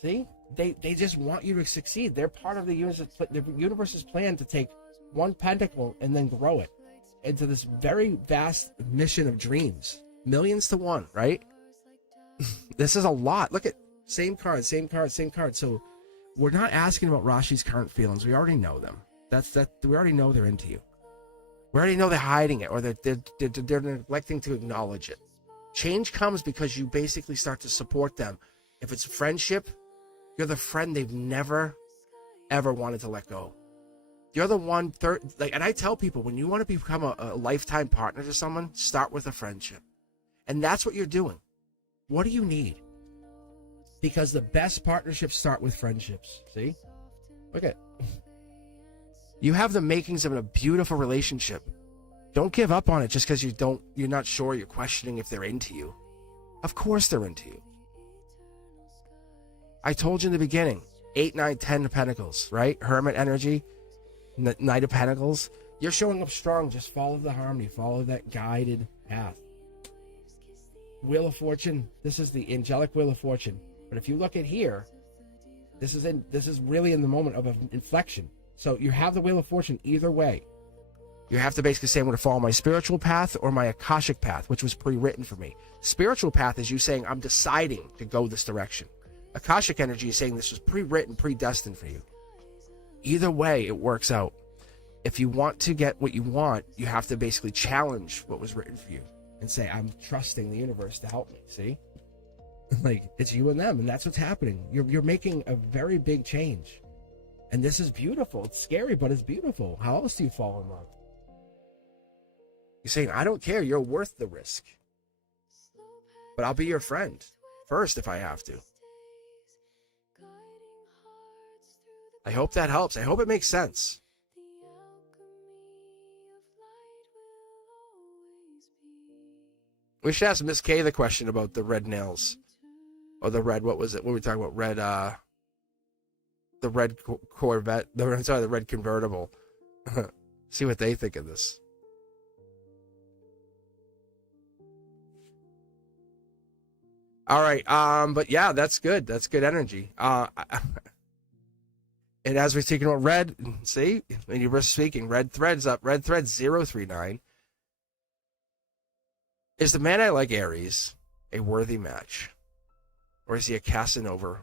See? They just want you to succeed. They're part of the universe's plan to take one pentacle and then grow it into this very vast mission of dreams. Millions to one, right? This is a lot. Look at same card. So we're not asking about Rashi's current feelings. We already know them. We already know they're into you. We already know they're hiding it, or they're neglecting to acknowledge it. Change comes because you basically start to support them. If it's friendship, you're the friend they've never, ever wanted to let go. You're the one third, like, and I tell people, when you want to become a lifetime partner to someone, start with a friendship. And that's what you're doing. What do you need? Because the best partnerships start with friendships. See? Look at. You have the makings of a beautiful relationship. Don't give up on it just because you're not sure, you're questioning if they're into you. Of course they're into you. I told you in the beginning, 8, 9, 10 pentacles, right? Hermit energy, Knight of Pentacles. You're showing up strong. Just follow the harmony. Follow that guided path. Wheel of Fortune. This is the angelic Wheel of Fortune. But if you look at here, this is really in the moment of an inflection. So you have the Wheel of Fortune either way. You have to basically say, I'm going to follow my spiritual path or my Akashic path, which was pre-written for me. Spiritual path is you saying, I'm deciding to go this direction. Akashic energy is saying this was pre-written, predestined for you. Either way, it works out. If you want to get what you want, you have to basically challenge what was written for you and say, I'm trusting the universe to help me. See? Like, it's you and them, and that's what's happening. You're making a very big change. And this is beautiful. It's scary, but it's beautiful. How else do you fall in love? You're saying, I don't care. You're worth the risk. But I'll be your friend first if I have to. I hope that helps. I hope it makes sense. We should ask Miss K the question about the red nails. Or the red, what was it? What were we talking about? Red, the red Corvette. The red convertible. See what they think of this. All right. But yeah, that's good. That's good energy. And as we're speaking about red, see, when you were speaking, red threads up. Red thread 039. Is the man I like, Aries, a worthy match? Or is he a Casanova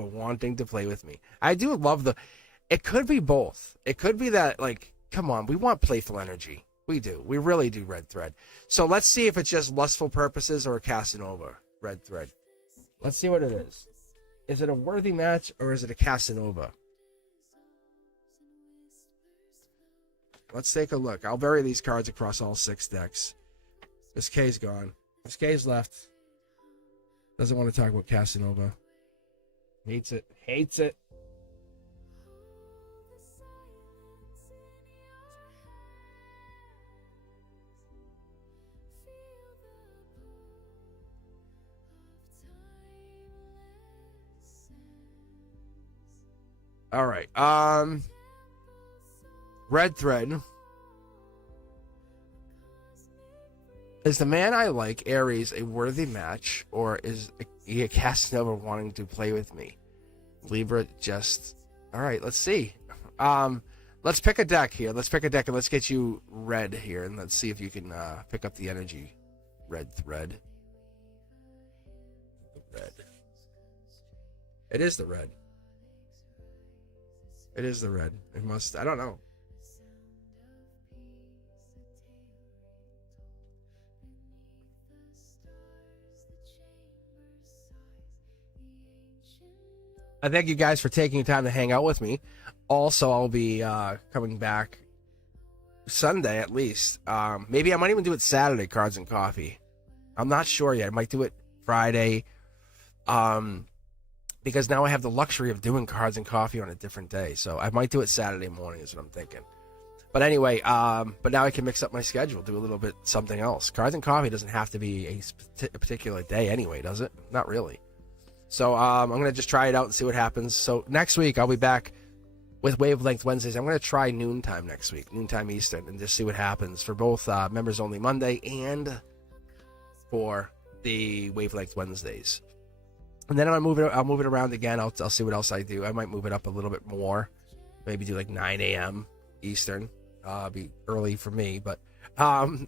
wanting to play with me? I do love it could be both. It could be that, like, come on, we want playful energy. We do. We really do, red thread. So let's see if it's just lustful purposes or a Casanova, red thread. Let's see what it is. Is it a worthy match or is it a Casanova? Let's take a look. I'll bury these cards across all 6 decks. Miss K's gone. Miss K's left. Doesn't want to talk about Casanova. Hates it. Hates it. All right. Red thread. Is the man I like, Aries, a worthy match, or is he a Casanova wanting to play with me? Libra just... All right, let's see. Let's pick a deck here. Let's pick a deck and let's get you red here, and let's see if you can pick up the energy. Red thread. Red. It is the red. It is the red. It must... I don't know. I thank you guys for taking time to hang out with me. Also, I'll be coming back Sunday at least. Maybe I might even do it Saturday, Cards and Coffee. I'm not sure yet. I might do it Friday. Because now I have the luxury of doing Cards and Coffee on a different day. So I might do it Saturday morning is what I'm thinking. But anyway, but now I can mix up my schedule, do a little bit something else. Cards and Coffee doesn't have to be a particular day anyway, does it? Not really. So I'm going to just try it out and see what happens. So next week I'll be back with Wavelength Wednesdays, I'm going to try noontime next week, noontime Eastern, and just see what happens for both Members Only Monday and for the Wavelength Wednesdays. And then I'll move it around again. I'll see what else I do. I might move it up a little bit more. Maybe do like 9 a.m. Eastern. Be early for me, but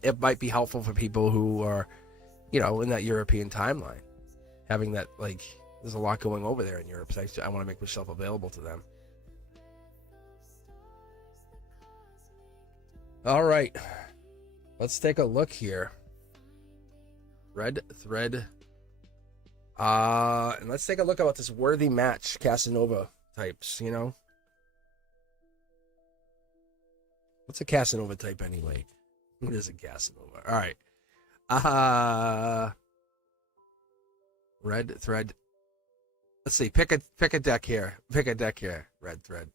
it might be helpful for people who are, in that European timeline. Having that, like, there's a lot going over there in Europe, so I want to make myself available to them. All right. Let's take a look here. Red thread. And let's take a look at this worthy match Casanova types, What's a Casanova type anyway? What is a Casanova? All right. Red thread. Let's see. Pick a deck here. Red thread.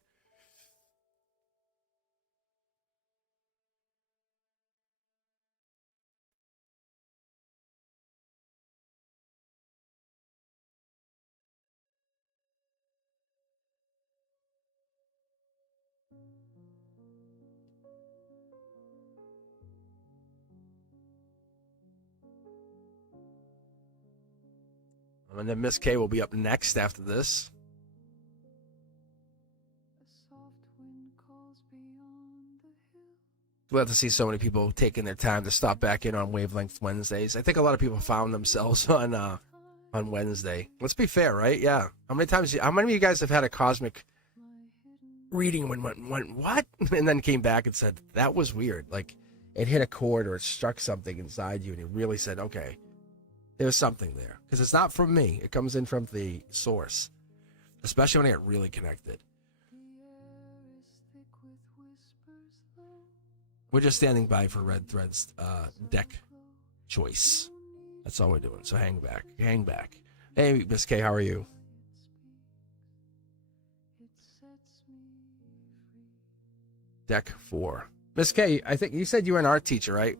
And then Miss K will be up next after this. Glad to see so many people taking their time to stop back in on Wavelength Wednesdays. I think a lot of people found themselves on Wednesday. Let's be fair, right? Yeah. How many of you guys have had a cosmic reading when went what? And then came back and said, that was weird. Like, it hit a chord or it struck something inside you and it really said, okay, there's something there. Because it's not from me. It comes in from the source. Especially when I get really connected. We're just standing by for Red Thread's deck choice. That's all we're doing. So hang back. Hey, Miss K, how are you? Deck 4. Miss K, I think you said you were an art teacher, right?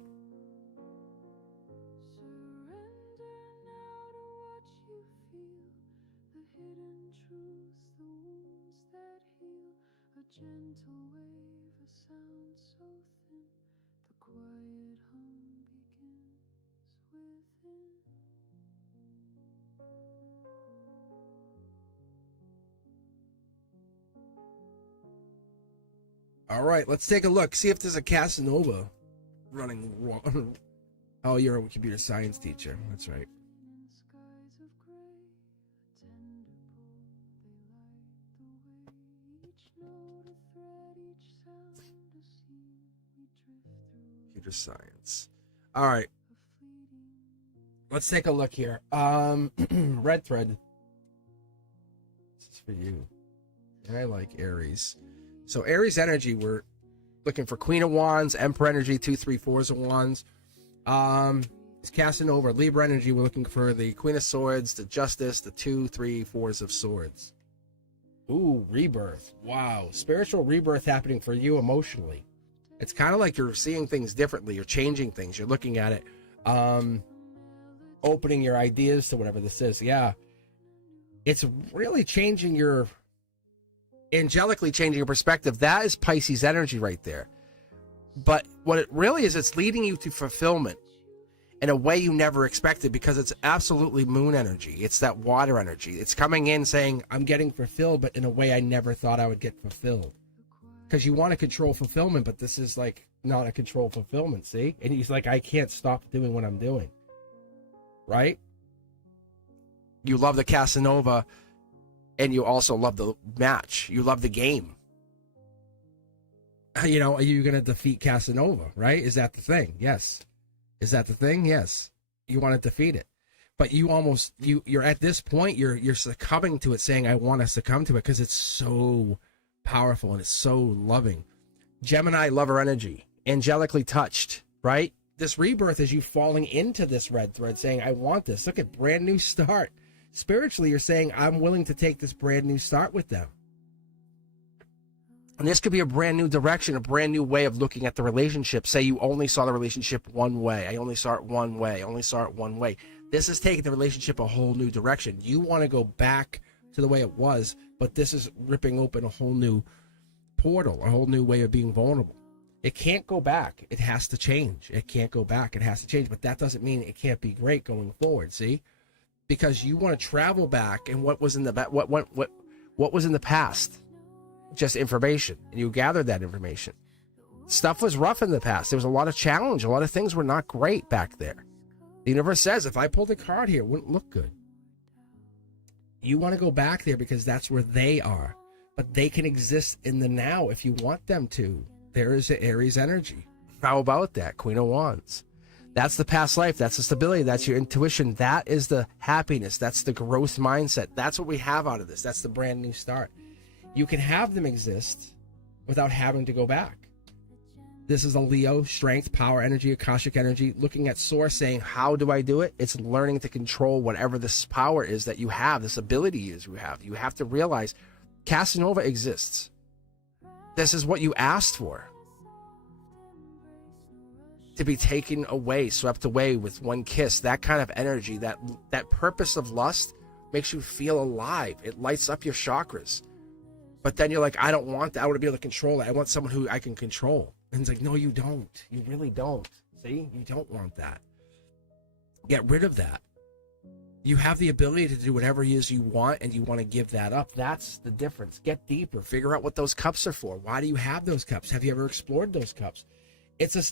All right, let's take a look. See if there's a Casanova running wrong. Oh, you're a computer science teacher. That's right. Computer science. All right. Let's take a look here. Red thread. This is for you. I like Aries. So Aries energy, we're looking for Queen of Wands, Emperor energy, 2, 3, 4s of Wands. It's Casanova. Libra energy, we're looking for the Queen of Swords, the Justice, the 2, 3, 4s of Swords. Ooh, rebirth. Wow. Spiritual rebirth happening for you emotionally. It's kind of like you're seeing things differently. You're changing things. You're looking at it. Opening your ideas to whatever this is. Yeah. It's really changing your... angelically changing your perspective. That is Pisces energy right there. But what it really is, it's leading you to fulfillment in a way you never expected, because it's absolutely moon energy. It's that water energy. It's coming in saying, I'm getting fulfilled, but in a way I never thought I would get fulfilled. Because you want to control fulfillment, but this is like not a control fulfillment, see? And he's like, I can't stop doing what I'm doing. Right? You love the Casanova, and you also love the match. You love the game. Are you going to defeat Casanova, right? Is that the thing? Yes. Is that the thing? Yes. You want to defeat it. But you're at this point, you're succumbing to it, saying, I want to succumb to it because it's so powerful and it's so loving. Gemini, lover energy, angelically touched, right? This rebirth is you falling into this red thread, saying, I want this. Look at brand new start. Spiritually, you're saying, I'm willing to take this brand new start with them. And this could be a brand new direction, a brand new way of looking at the relationship. Say you only saw the relationship one way. I only saw it one way. I only saw it one way. This is taking the relationship a whole new direction. You want to go back to the way it was, but this is ripping open a whole new portal, a whole new way of being vulnerable. It can't go back. It has to change. It can't go back. It has to change. But that doesn't mean it can't be great going forward. See, because you want to travel back, and what was in the what was in the past? Just information, and you gathered that information. Stuff was rough in the past. There was a lot of challenge. A lot of things were not great back there. The universe says, if I pulled a card here, it wouldn't look good. You want to go back there because that's where they are. But they can exist in the now if you want them to. There is an Aries energy. How about that? Queen of Wands. That's the past life. That's the stability. That's your intuition. That is the happiness. That's the growth mindset. That's what we have out of this. That's the brand new start. You can have them exist without having to go back. This is a Leo, strength, power, energy, Akashic energy, looking at source, saying, how do I do it? It's learning to control whatever this power is that you have, this ability is you have. You have to realize Casanova exists. This is what you asked for. To be taken away, swept away with one kiss, that kind of energy, that purpose of lust makes you feel alive. It lights up your chakras. But then you're like, I don't want that. I want to be able to control it. I want someone who I can control. And it's like, no, you don't. You really don't. See? You don't want that. Get rid of that. You have the ability to do whatever it is you want, and you want to give that up. That's the difference. Get deeper. Figure out what those cups are for. Why do you have those cups? Have you ever explored those cups?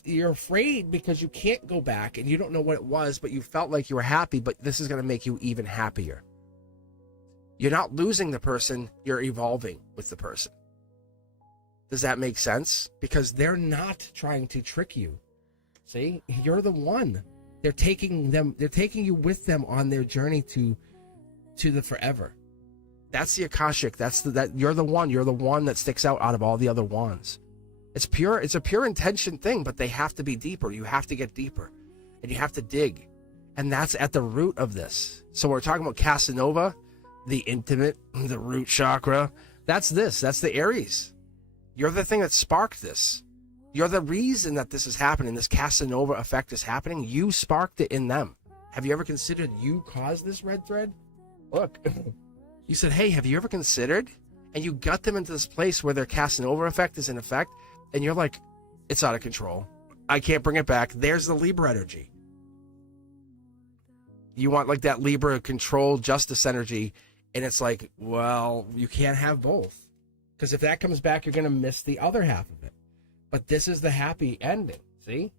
You're afraid because you can't go back, and you don't know what it was, but you felt like you were happy, but this is going to make you even happier. You're not losing the person. You're evolving with the person. Does that make sense? Because they're not trying to trick you. See, you're the one. They're taking you with them on their journey to the forever. That's the Akashic. You're the one. You're the one that sticks out of all the other wands. It's a pure intention thing, but they have to be deeper. You have to get deeper, and you have to dig. And that's at the root of this. So we're talking about Casanova, the intimate, the root chakra. That's the Aries. You're the thing that sparked this. You're the reason that this is happening. This Casanova effect is happening. You sparked it in them. Have you ever considered you caused this red thread? Look, you said, hey, have you ever considered? And you got them into this place where their Casanova effect is in effect. And you're like, it's out of control. I can't bring it back. There's the Libra energy. You want like that Libra control justice energy. And it's like, well, you can't have both. Because if that comes back, you're going to miss the other half of it. But this is the happy ending, see?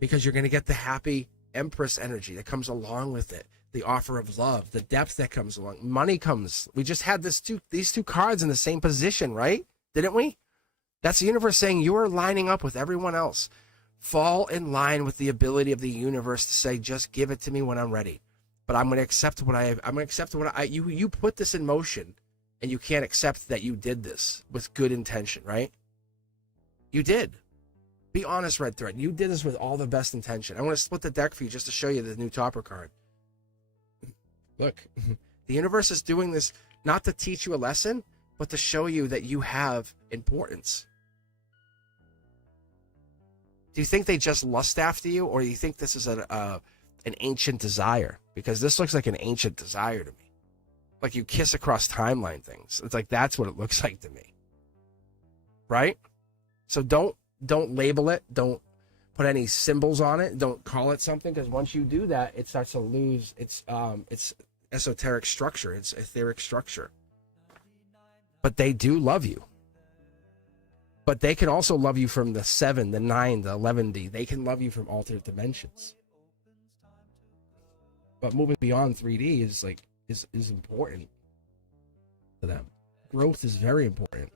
Because you're going to get the happy Empress energy that comes along with it. The offer of love, the depth that comes along. Money comes. We just had these two cards in the same position, right? Didn't we? That's the universe saying you are lining up with everyone else. Fall in line with the ability of the universe to say, just give it to me when I'm ready. But I'm going to accept what I have. I'm going to accept you put this in motion. And you can't accept that you did this with good intention, right? You did. Be honest, Red Thread. You did this with all the best intention. I want to split the deck for you just to show you the new topper card. Look, the universe is doing this not to teach you a lesson, but to show you that you have importance. Do you think they just lust after you, or do you think this is an ancient desire? Because this looks like an ancient desire to me. Like you kiss across timeline things. It's like that's what it looks like to me. Right? So don't label it. Don't put any symbols on it. Don't call it something, because once you do that, it starts to lose its esoteric structure, its etheric structure. But they do love you. But they can also love you from the 7, the 9, the 11D. They can love you from alternate dimensions. But moving beyond 3D is important to them. Growth is very important.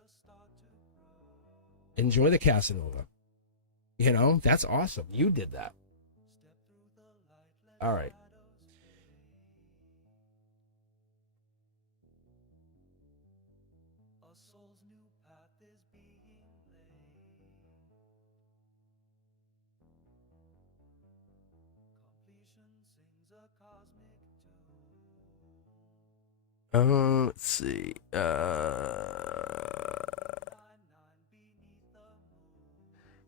Enjoy the Casanova. You know, that's awesome. You did that. All right. Let's see.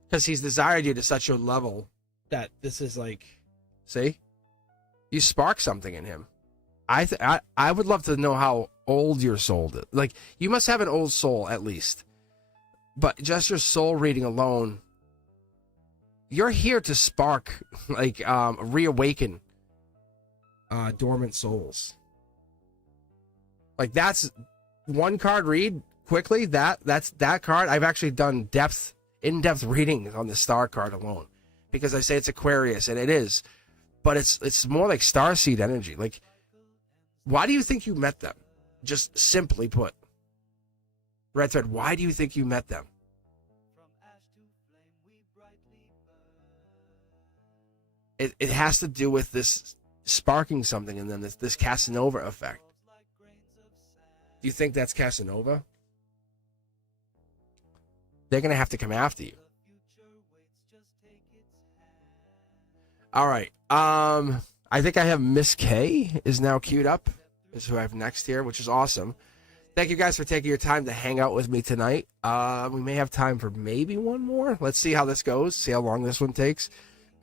Because he's desired you to such a level that this is like, see, you spark something in him. I would love to know how old your soul is. Like, you must have an old soul at least, but just your soul reading alone, you're here to spark, like, reawaken dormant souls. Like, that's one card read quickly. That's that card. I've actually done in-depth reading on the star card alone, because I say it's Aquarius, and it is, but it's more like starseed energy. Like, why do you think you met them? Just simply put, Red Thread, why do you think you met them? It has to do with this sparking something in them, this Casanova effect. Do you think that's Casanova? They're going to have to come after you. All right. I think I have Miss K is now queued up. Is who I have next here, which is awesome. Thank you guys for taking your time to hang out with me tonight. We may have time for maybe one more. Let's see how this goes. See how long this one takes.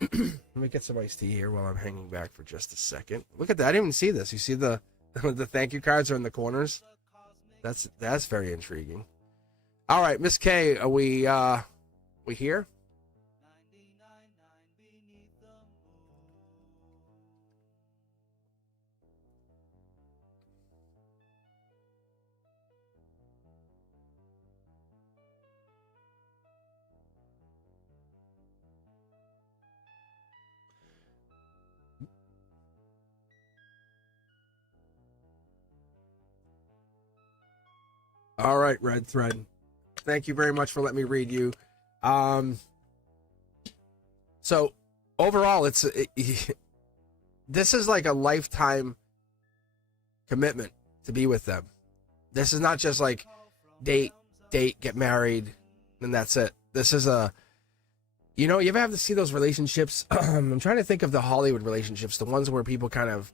Let me get some iced tea here while I'm hanging back for just a second. Look at that. I didn't even see this. You see the the thank you cards are in the corners? That's very intriguing. All right, Miss K, are we here? All right, Red Thread. Thank you very much for letting me read you. So overall, this is like a lifetime commitment to be with them. This is not just like date, get married, and that's it. This is you ever have to see those relationships? I'm trying to think of the Hollywood relationships, the ones where people kind of,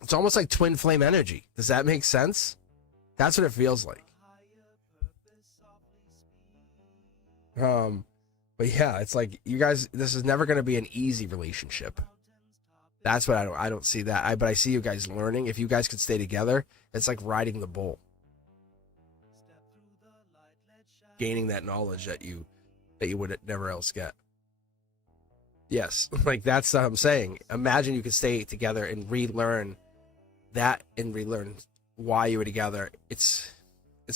it's almost like twin flame energy. Does that make sense? That's what it feels like. But yeah, it's like you guys, this is never going to be an easy relationship. That's what I don't see that. But I see you guys learning. If you guys could stay together, it's like riding the bull. Gaining that knowledge that you would never else get. Yes, like that's what I'm saying. Imagine you could stay together and relearn that and relearn why you were together. It's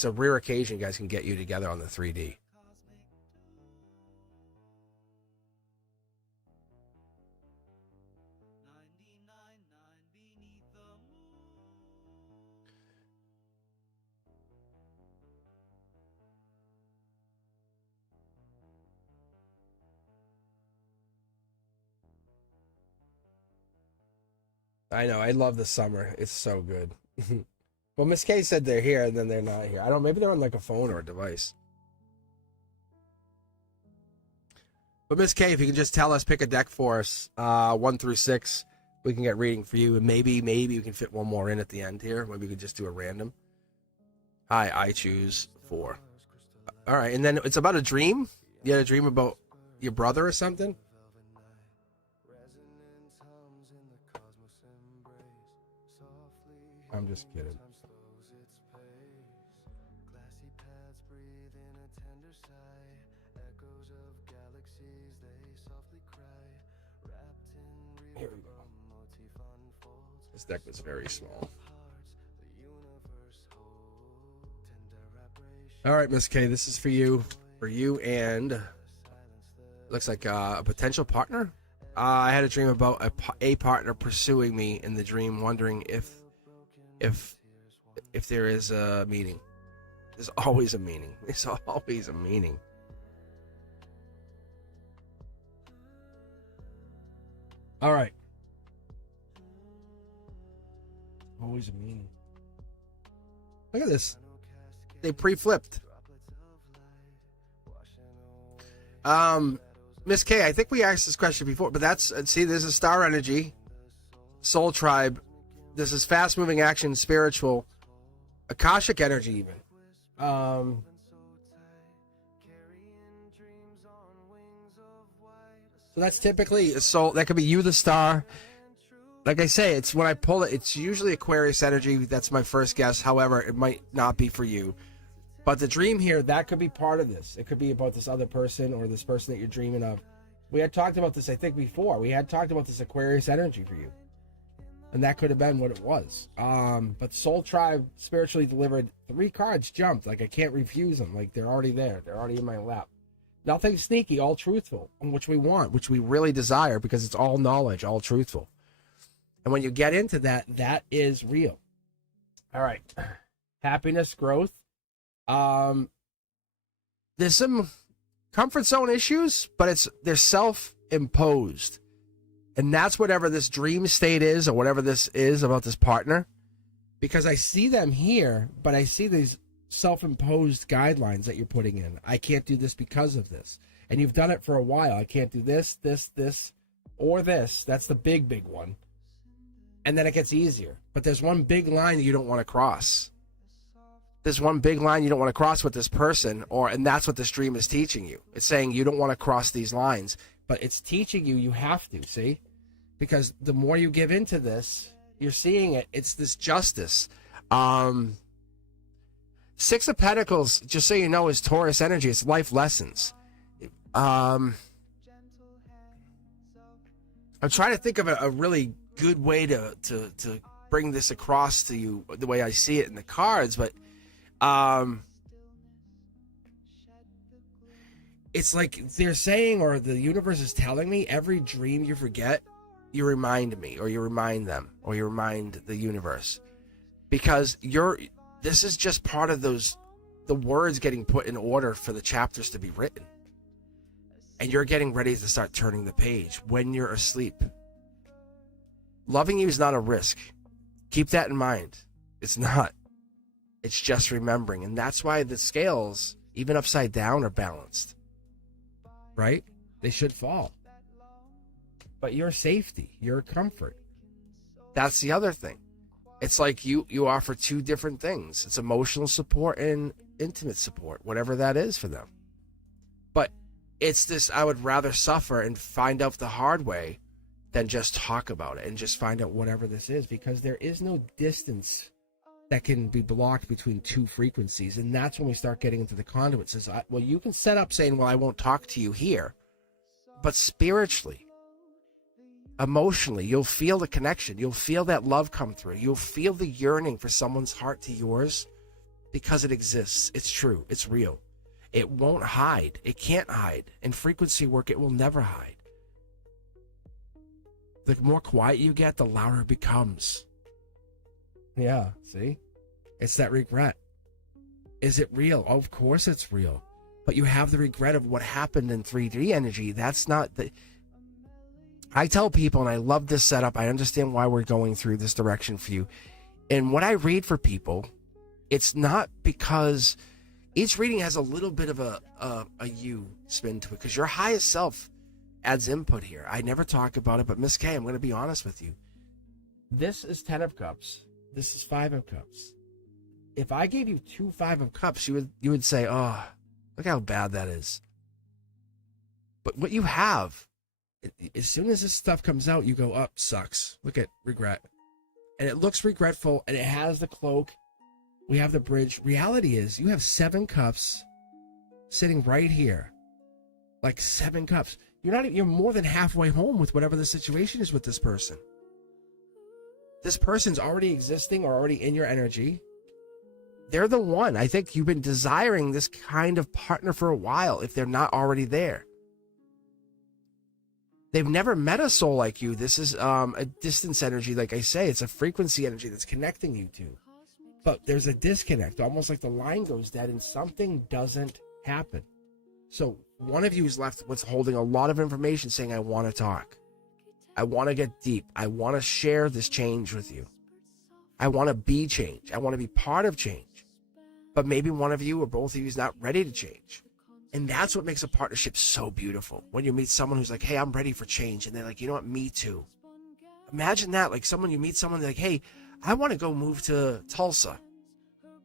a rare occasion you guys can get you together on the 3D. I know, I love the summer. It's so good. Well, Miss K said they're here, and then they're not here. I don't know, maybe they're on like a phone or a device. But Miss K, if you can just tell us, pick a deck for us, 1 through 6, we can get reading for you, and maybe we can fit one more in at the end here. Maybe we could just do a random. Hi, I choose 4. All right, and then it's about a dream. You had a dream about your brother or something? I'm just kidding. Here we go. This deck was very small. All right, Miss K, this is for you. For you and looks like a potential partner. I had a dream about a partner pursuing me in the dream, wondering if there is a meaning. There's always a meaning. There's always a meaning. All right. Always a meaning. Look at this. They pre-flipped. Miss K, I think we asked this question before, but that's, see, there's a star energy, soul tribe. This is fast moving action, spiritual, Akashic energy even. So that's typically a soul. That could be you, the star. Like I say, it's when I pull it, it's usually Aquarius energy. That's my first guess. However, it might not be for you. But the dream here, that could be part of this. It could be about this other person or this person that you're dreaming of. We had talked about this, I think, before. We had talked about this Aquarius energy for you. And that could have been what it was. But Soul Tribe spiritually delivered 3 cards jumped. Like, I can't refuse them. Like, they're already there. They're already in my lap. Nothing sneaky, all truthful. Which we want, which we really desire, because it's all knowledge, all truthful. And when you get into that, that is real. All right. Happiness, growth. There's some comfort zone issues, but they're self-imposed. And that's whatever this dream state is, or whatever this is about this partner. Because I see them here, but I see these self-imposed guidelines that you're putting in. I can't do this because of this. And you've done it for a while. I can't do this, or this. That's the big one. And then it gets easier. But there's one big line that you don't want to cross. There's one big line you don't want to cross with this person, and that's what this dream is teaching you. It's saying you don't want to cross these lines, but it's teaching you have to, see? Because the more you give into this, you're seeing it. It's this justice. 6 of Pentacles, just so you know, is Taurus energy. It's life lessons. I'm trying to think of a really good way to bring this across to you the way I see it in the cards, but it's like they're saying, or the universe is telling me, every dream you forget, you remind me, or you remind them, or you remind the universe, because this is just part of the words getting put in order for the chapters to be written, and you're getting ready to start turning the page when you're asleep. Loving you is not a risk. Keep that in mind. It's not. It's just remembering. And that's why the scales, even upside down, are balanced. Right? They should fall. But your safety, your comfort. That's the other thing. It's like you offer 2 different things. It's emotional support and intimate support, whatever that is for them. But it's this, I would rather suffer and find out the hard way than just talk about it and just find out whatever this is, because there is no distance that can be blocked between 2 frequencies. And that's when we start getting into the conduit. It says, well, you can set up saying, well, I won't talk to you here. But spiritually, emotionally, you'll feel the connection. You'll feel that love come through. You'll feel the yearning for someone's heart to yours, because it exists. It's true. It's real. It won't hide. It can't hide. In frequency work, it will never hide. The more quiet you get, the louder it becomes. Yeah, see? It's that regret. Is it real? Oh, of course it's real. But you have the regret of what happened in 3D energy. That's not the... I tell people, and I love this setup, I understand why we're going through this direction for you. And what I read for people, it's not because... Each reading has a little bit of a you spin to it, because your highest self adds input here. I never talk about it, but Miss K, I'm going to be honest with you. This is 10 of Cups. This is 5 of Cups. If I gave you 2 5 of Cups, you would say, oh, look how bad that is. But what you have, as soon as this stuff comes out, you go, oh, sucks. Look at regret. And it looks regretful, and it has the cloak. We have the bridge. Reality is, you have 7 cups sitting right here. Like 7 cups. You're more than halfway home with whatever the situation is with this person. This person's already existing or already in your energy. They're the one. I think you've been desiring this kind of partner for a while, if they're not already there. They've never met a soul like you. This is a distance energy, like I say. It's a frequency energy that's connecting you two. But there's a disconnect, almost like the line goes dead and something doesn't happen. So one of you is left with holding a lot of information, saying, I want to talk. I want to get deep. I want to share this change with you. I want to be change. I want to be part of change. But maybe one of you or both of you is not ready to change. And that's what makes a partnership so beautiful. When you meet someone who's like, hey, I'm ready for change. And they're like, you know what, me too. Imagine that, like you meet someone, they're like, hey, I want to go move to Tulsa.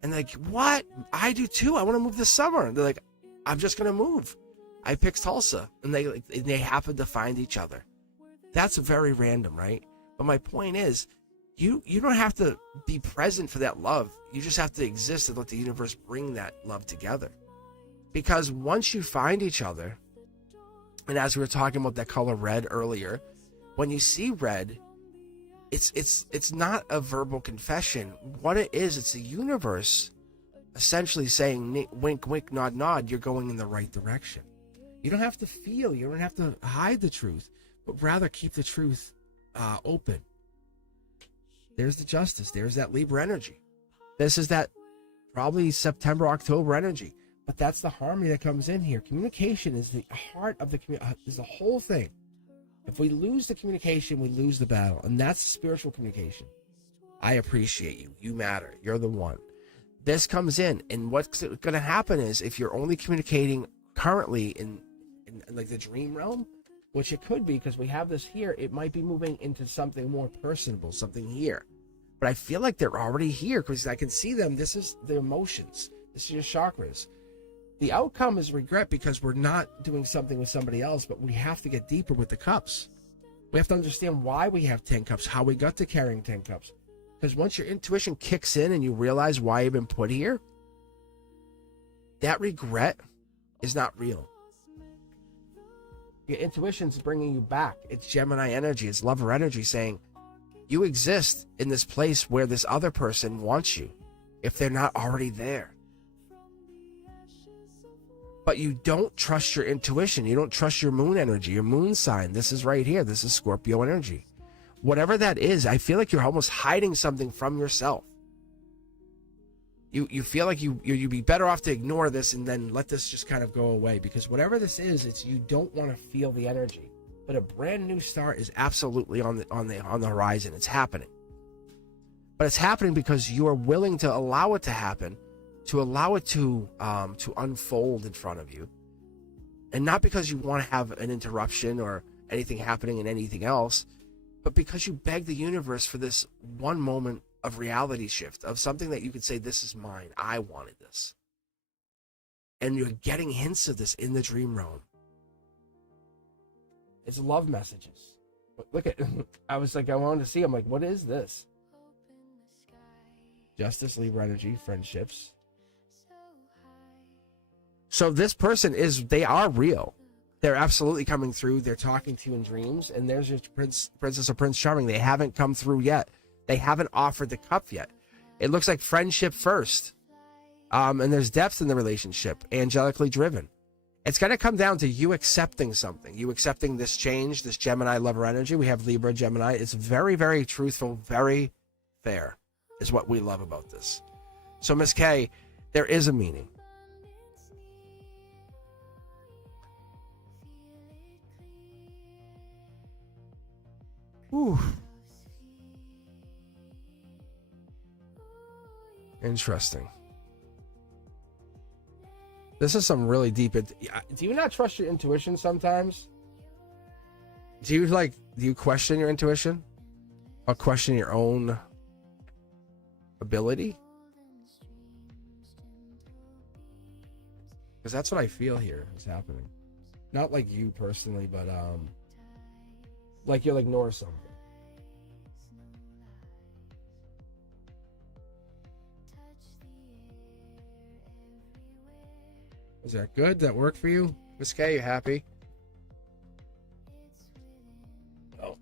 And they're like, what? I do too. I want to move this summer. And they're like, I'm just going to move. I picked Tulsa. And they happen to find each other. That's very random, right? But my point is, you don't have to be present for that love. You just have to exist and let the universe bring that love together. Because once you find each other, and as we were talking about that color red earlier, when you see red, it's not a verbal confession. What it is, it's the universe essentially saying, wink, wink, nod, nod, you're going in the right direction. You don't have to feel, you don't have to hide the truth, but rather keep the truth open. There's the justice. There's that Libra energy. This is that probably September, October energy. But that's the harmony that comes in here. Communication is the heart of the is the whole thing. If we lose the communication, we lose the battle. And that's spiritual communication. I appreciate you. You matter. You're the one. This comes in. And what's going to happen is if you're only communicating currently in like the dream realm, which it could be because we have this here, it might be moving into something more personable, something here. But I feel like they're already here because I can see them. This is the emotions. This is your chakras. The outcome is regret because we're not doing something with somebody else, but we have to get deeper with the cups. We have to understand why we have 10 cups, how we got to carrying 10 cups. Because once your intuition kicks in and you realize why you've been put here, that regret is not real. Your intuition's bringing you back. It's Gemini energy. It's lover energy saying, you exist in this place where this other person wants you, if they're not already there. But you don't trust your intuition. You don't trust your moon energy, your moon sign. This is right here. This is Scorpio energy. Whatever that is, I feel like you're almost hiding something from yourself. You feel like you'd be better off to ignore this and then let this just kind of go away. Because whatever this is, it's you don't want to feel the energy. But a brand new start is absolutely on the horizon. It's happening. But it's happening because you are willing to allow it to happen, to allow it to unfold in front of you. And not because you want to have an interruption or anything happening in anything else, but because you beg the universe for this one moment of reality shift, of something that you could say, this is mine. I wanted this. And you're getting hints of this in the dream realm. It's love messages. Look at, I was like, I wanted to see. I'm like, what is this? Justice, Libra energy, friendships. So this person they are real. They're absolutely coming through. They're talking to you in dreams. And there's your Princess or Prince Charming. They haven't come through yet. They haven't offered the cup yet. It looks like friendship first. And there's depth in the relationship, angelically driven. It's going to come down to you accepting something. You accepting this change, this Gemini lover energy. We have Libra, Gemini. It's very, very truthful, very fair is what we love about this. So, Miss K, there is a meaning. Whew. Interesting. This is some really deep. Do you not trust your intuition sometimes? Do you question your intuition? Or question your own ability? Because that's what I feel here is happening. Not like you personally, but like you'll ignore something. Is that good? That work for you? Miss K, you happy? Oh.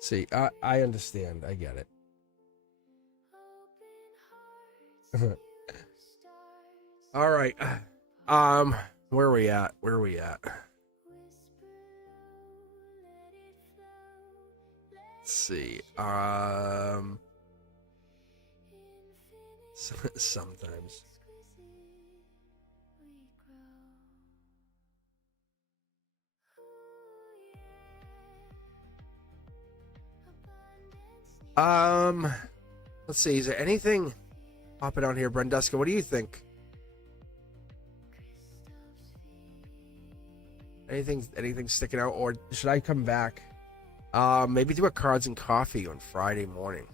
See, I understand. I get it. All right. Where are we at? Let's see. Sometimes. Let's see. Is there anything popping out here, Brenduska? What do you think? Anything sticking out, or should I come back? Maybe do a cards and coffee on Friday morning.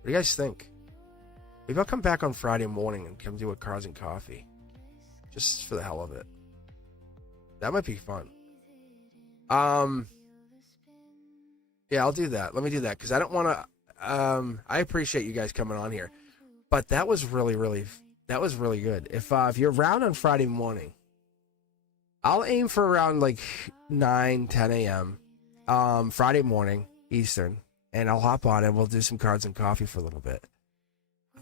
What do you guys think? Maybe I'll come back on Friday morning and come do a cards and coffee, just for the hell of it. That might be fun. Yeah, I'll do that. Let me do that because I don't want to. I appreciate you guys coming on here, but that was really good. If you're around on Friday morning, I'll aim for around like 9-10 a.m. Friday morning Eastern, and I'll hop on and we'll do some cards and coffee for a little bit.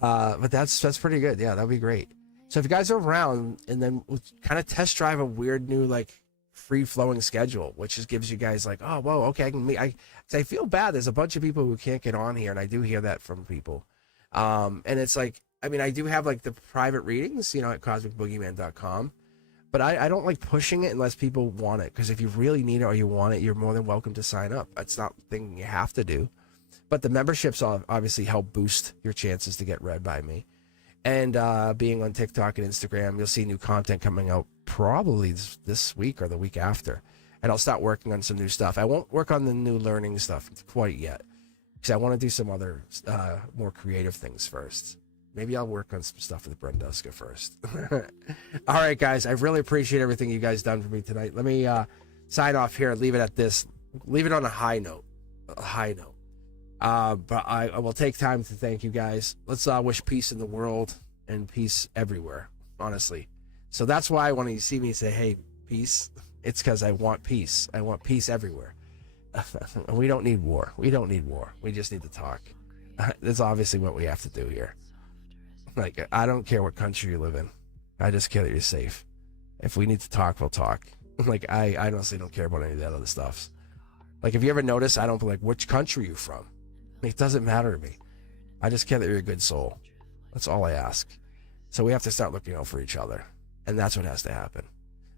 But that's pretty good. Yeah, that'd be great. So if you guys are around, and then we'll kind of test drive a weird new like free flowing schedule, which just gives you guys like, oh, whoa, okay, I can meet. I feel bad. There's a bunch of people who can't get on here, and I do hear that from people. And it's like, I mean, I do have like the private readings, at cosmicboogeyman.com, but I don't like pushing it unless people want it. Because if you really need it or you want it, you're more than welcome to sign up. It's not a thing you have to do. But the memberships obviously help boost your chances to get read by me. And being on TikTok and Instagram, you'll see new content coming out probably this week or the week after. And I'll start working on some new stuff. I won't work on the new learning stuff quite yet, because I want to do some other more creative things first. Maybe I'll work on some stuff with Brenduska first. All right, guys. I really appreciate everything you guys done for me tonight. Let me sign off here and leave it at this. Leave it on a high note. But I will take time to thank you guys. Let's wish peace in the world and peace everywhere, honestly. So that's why when you see me say, hey, peace, it's because I want peace. I want peace everywhere. We don't need war. We just need to talk. That's obviously what we have to do here. Like, I don't care what country you live in. I just care that you're safe. If we need to talk, we'll talk. Like, I honestly don't care about any of that other stuff. Like, if you ever notice, I don't be like, which country are you from? It doesn't matter to me. I just care that you're a good soul. That's all I ask. So we have to start looking out for each other. And that's what has to happen.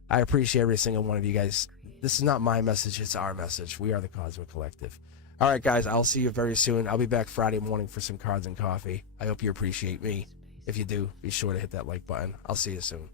I appreciate every single one of you guys. This is not my message. It's our message. We are the Cosmic Collective. All right, guys. I'll see you very soon. I'll be back Friday morning for some cards and coffee. I hope you appreciate me. If you do, be sure to hit that like button. I'll see you soon.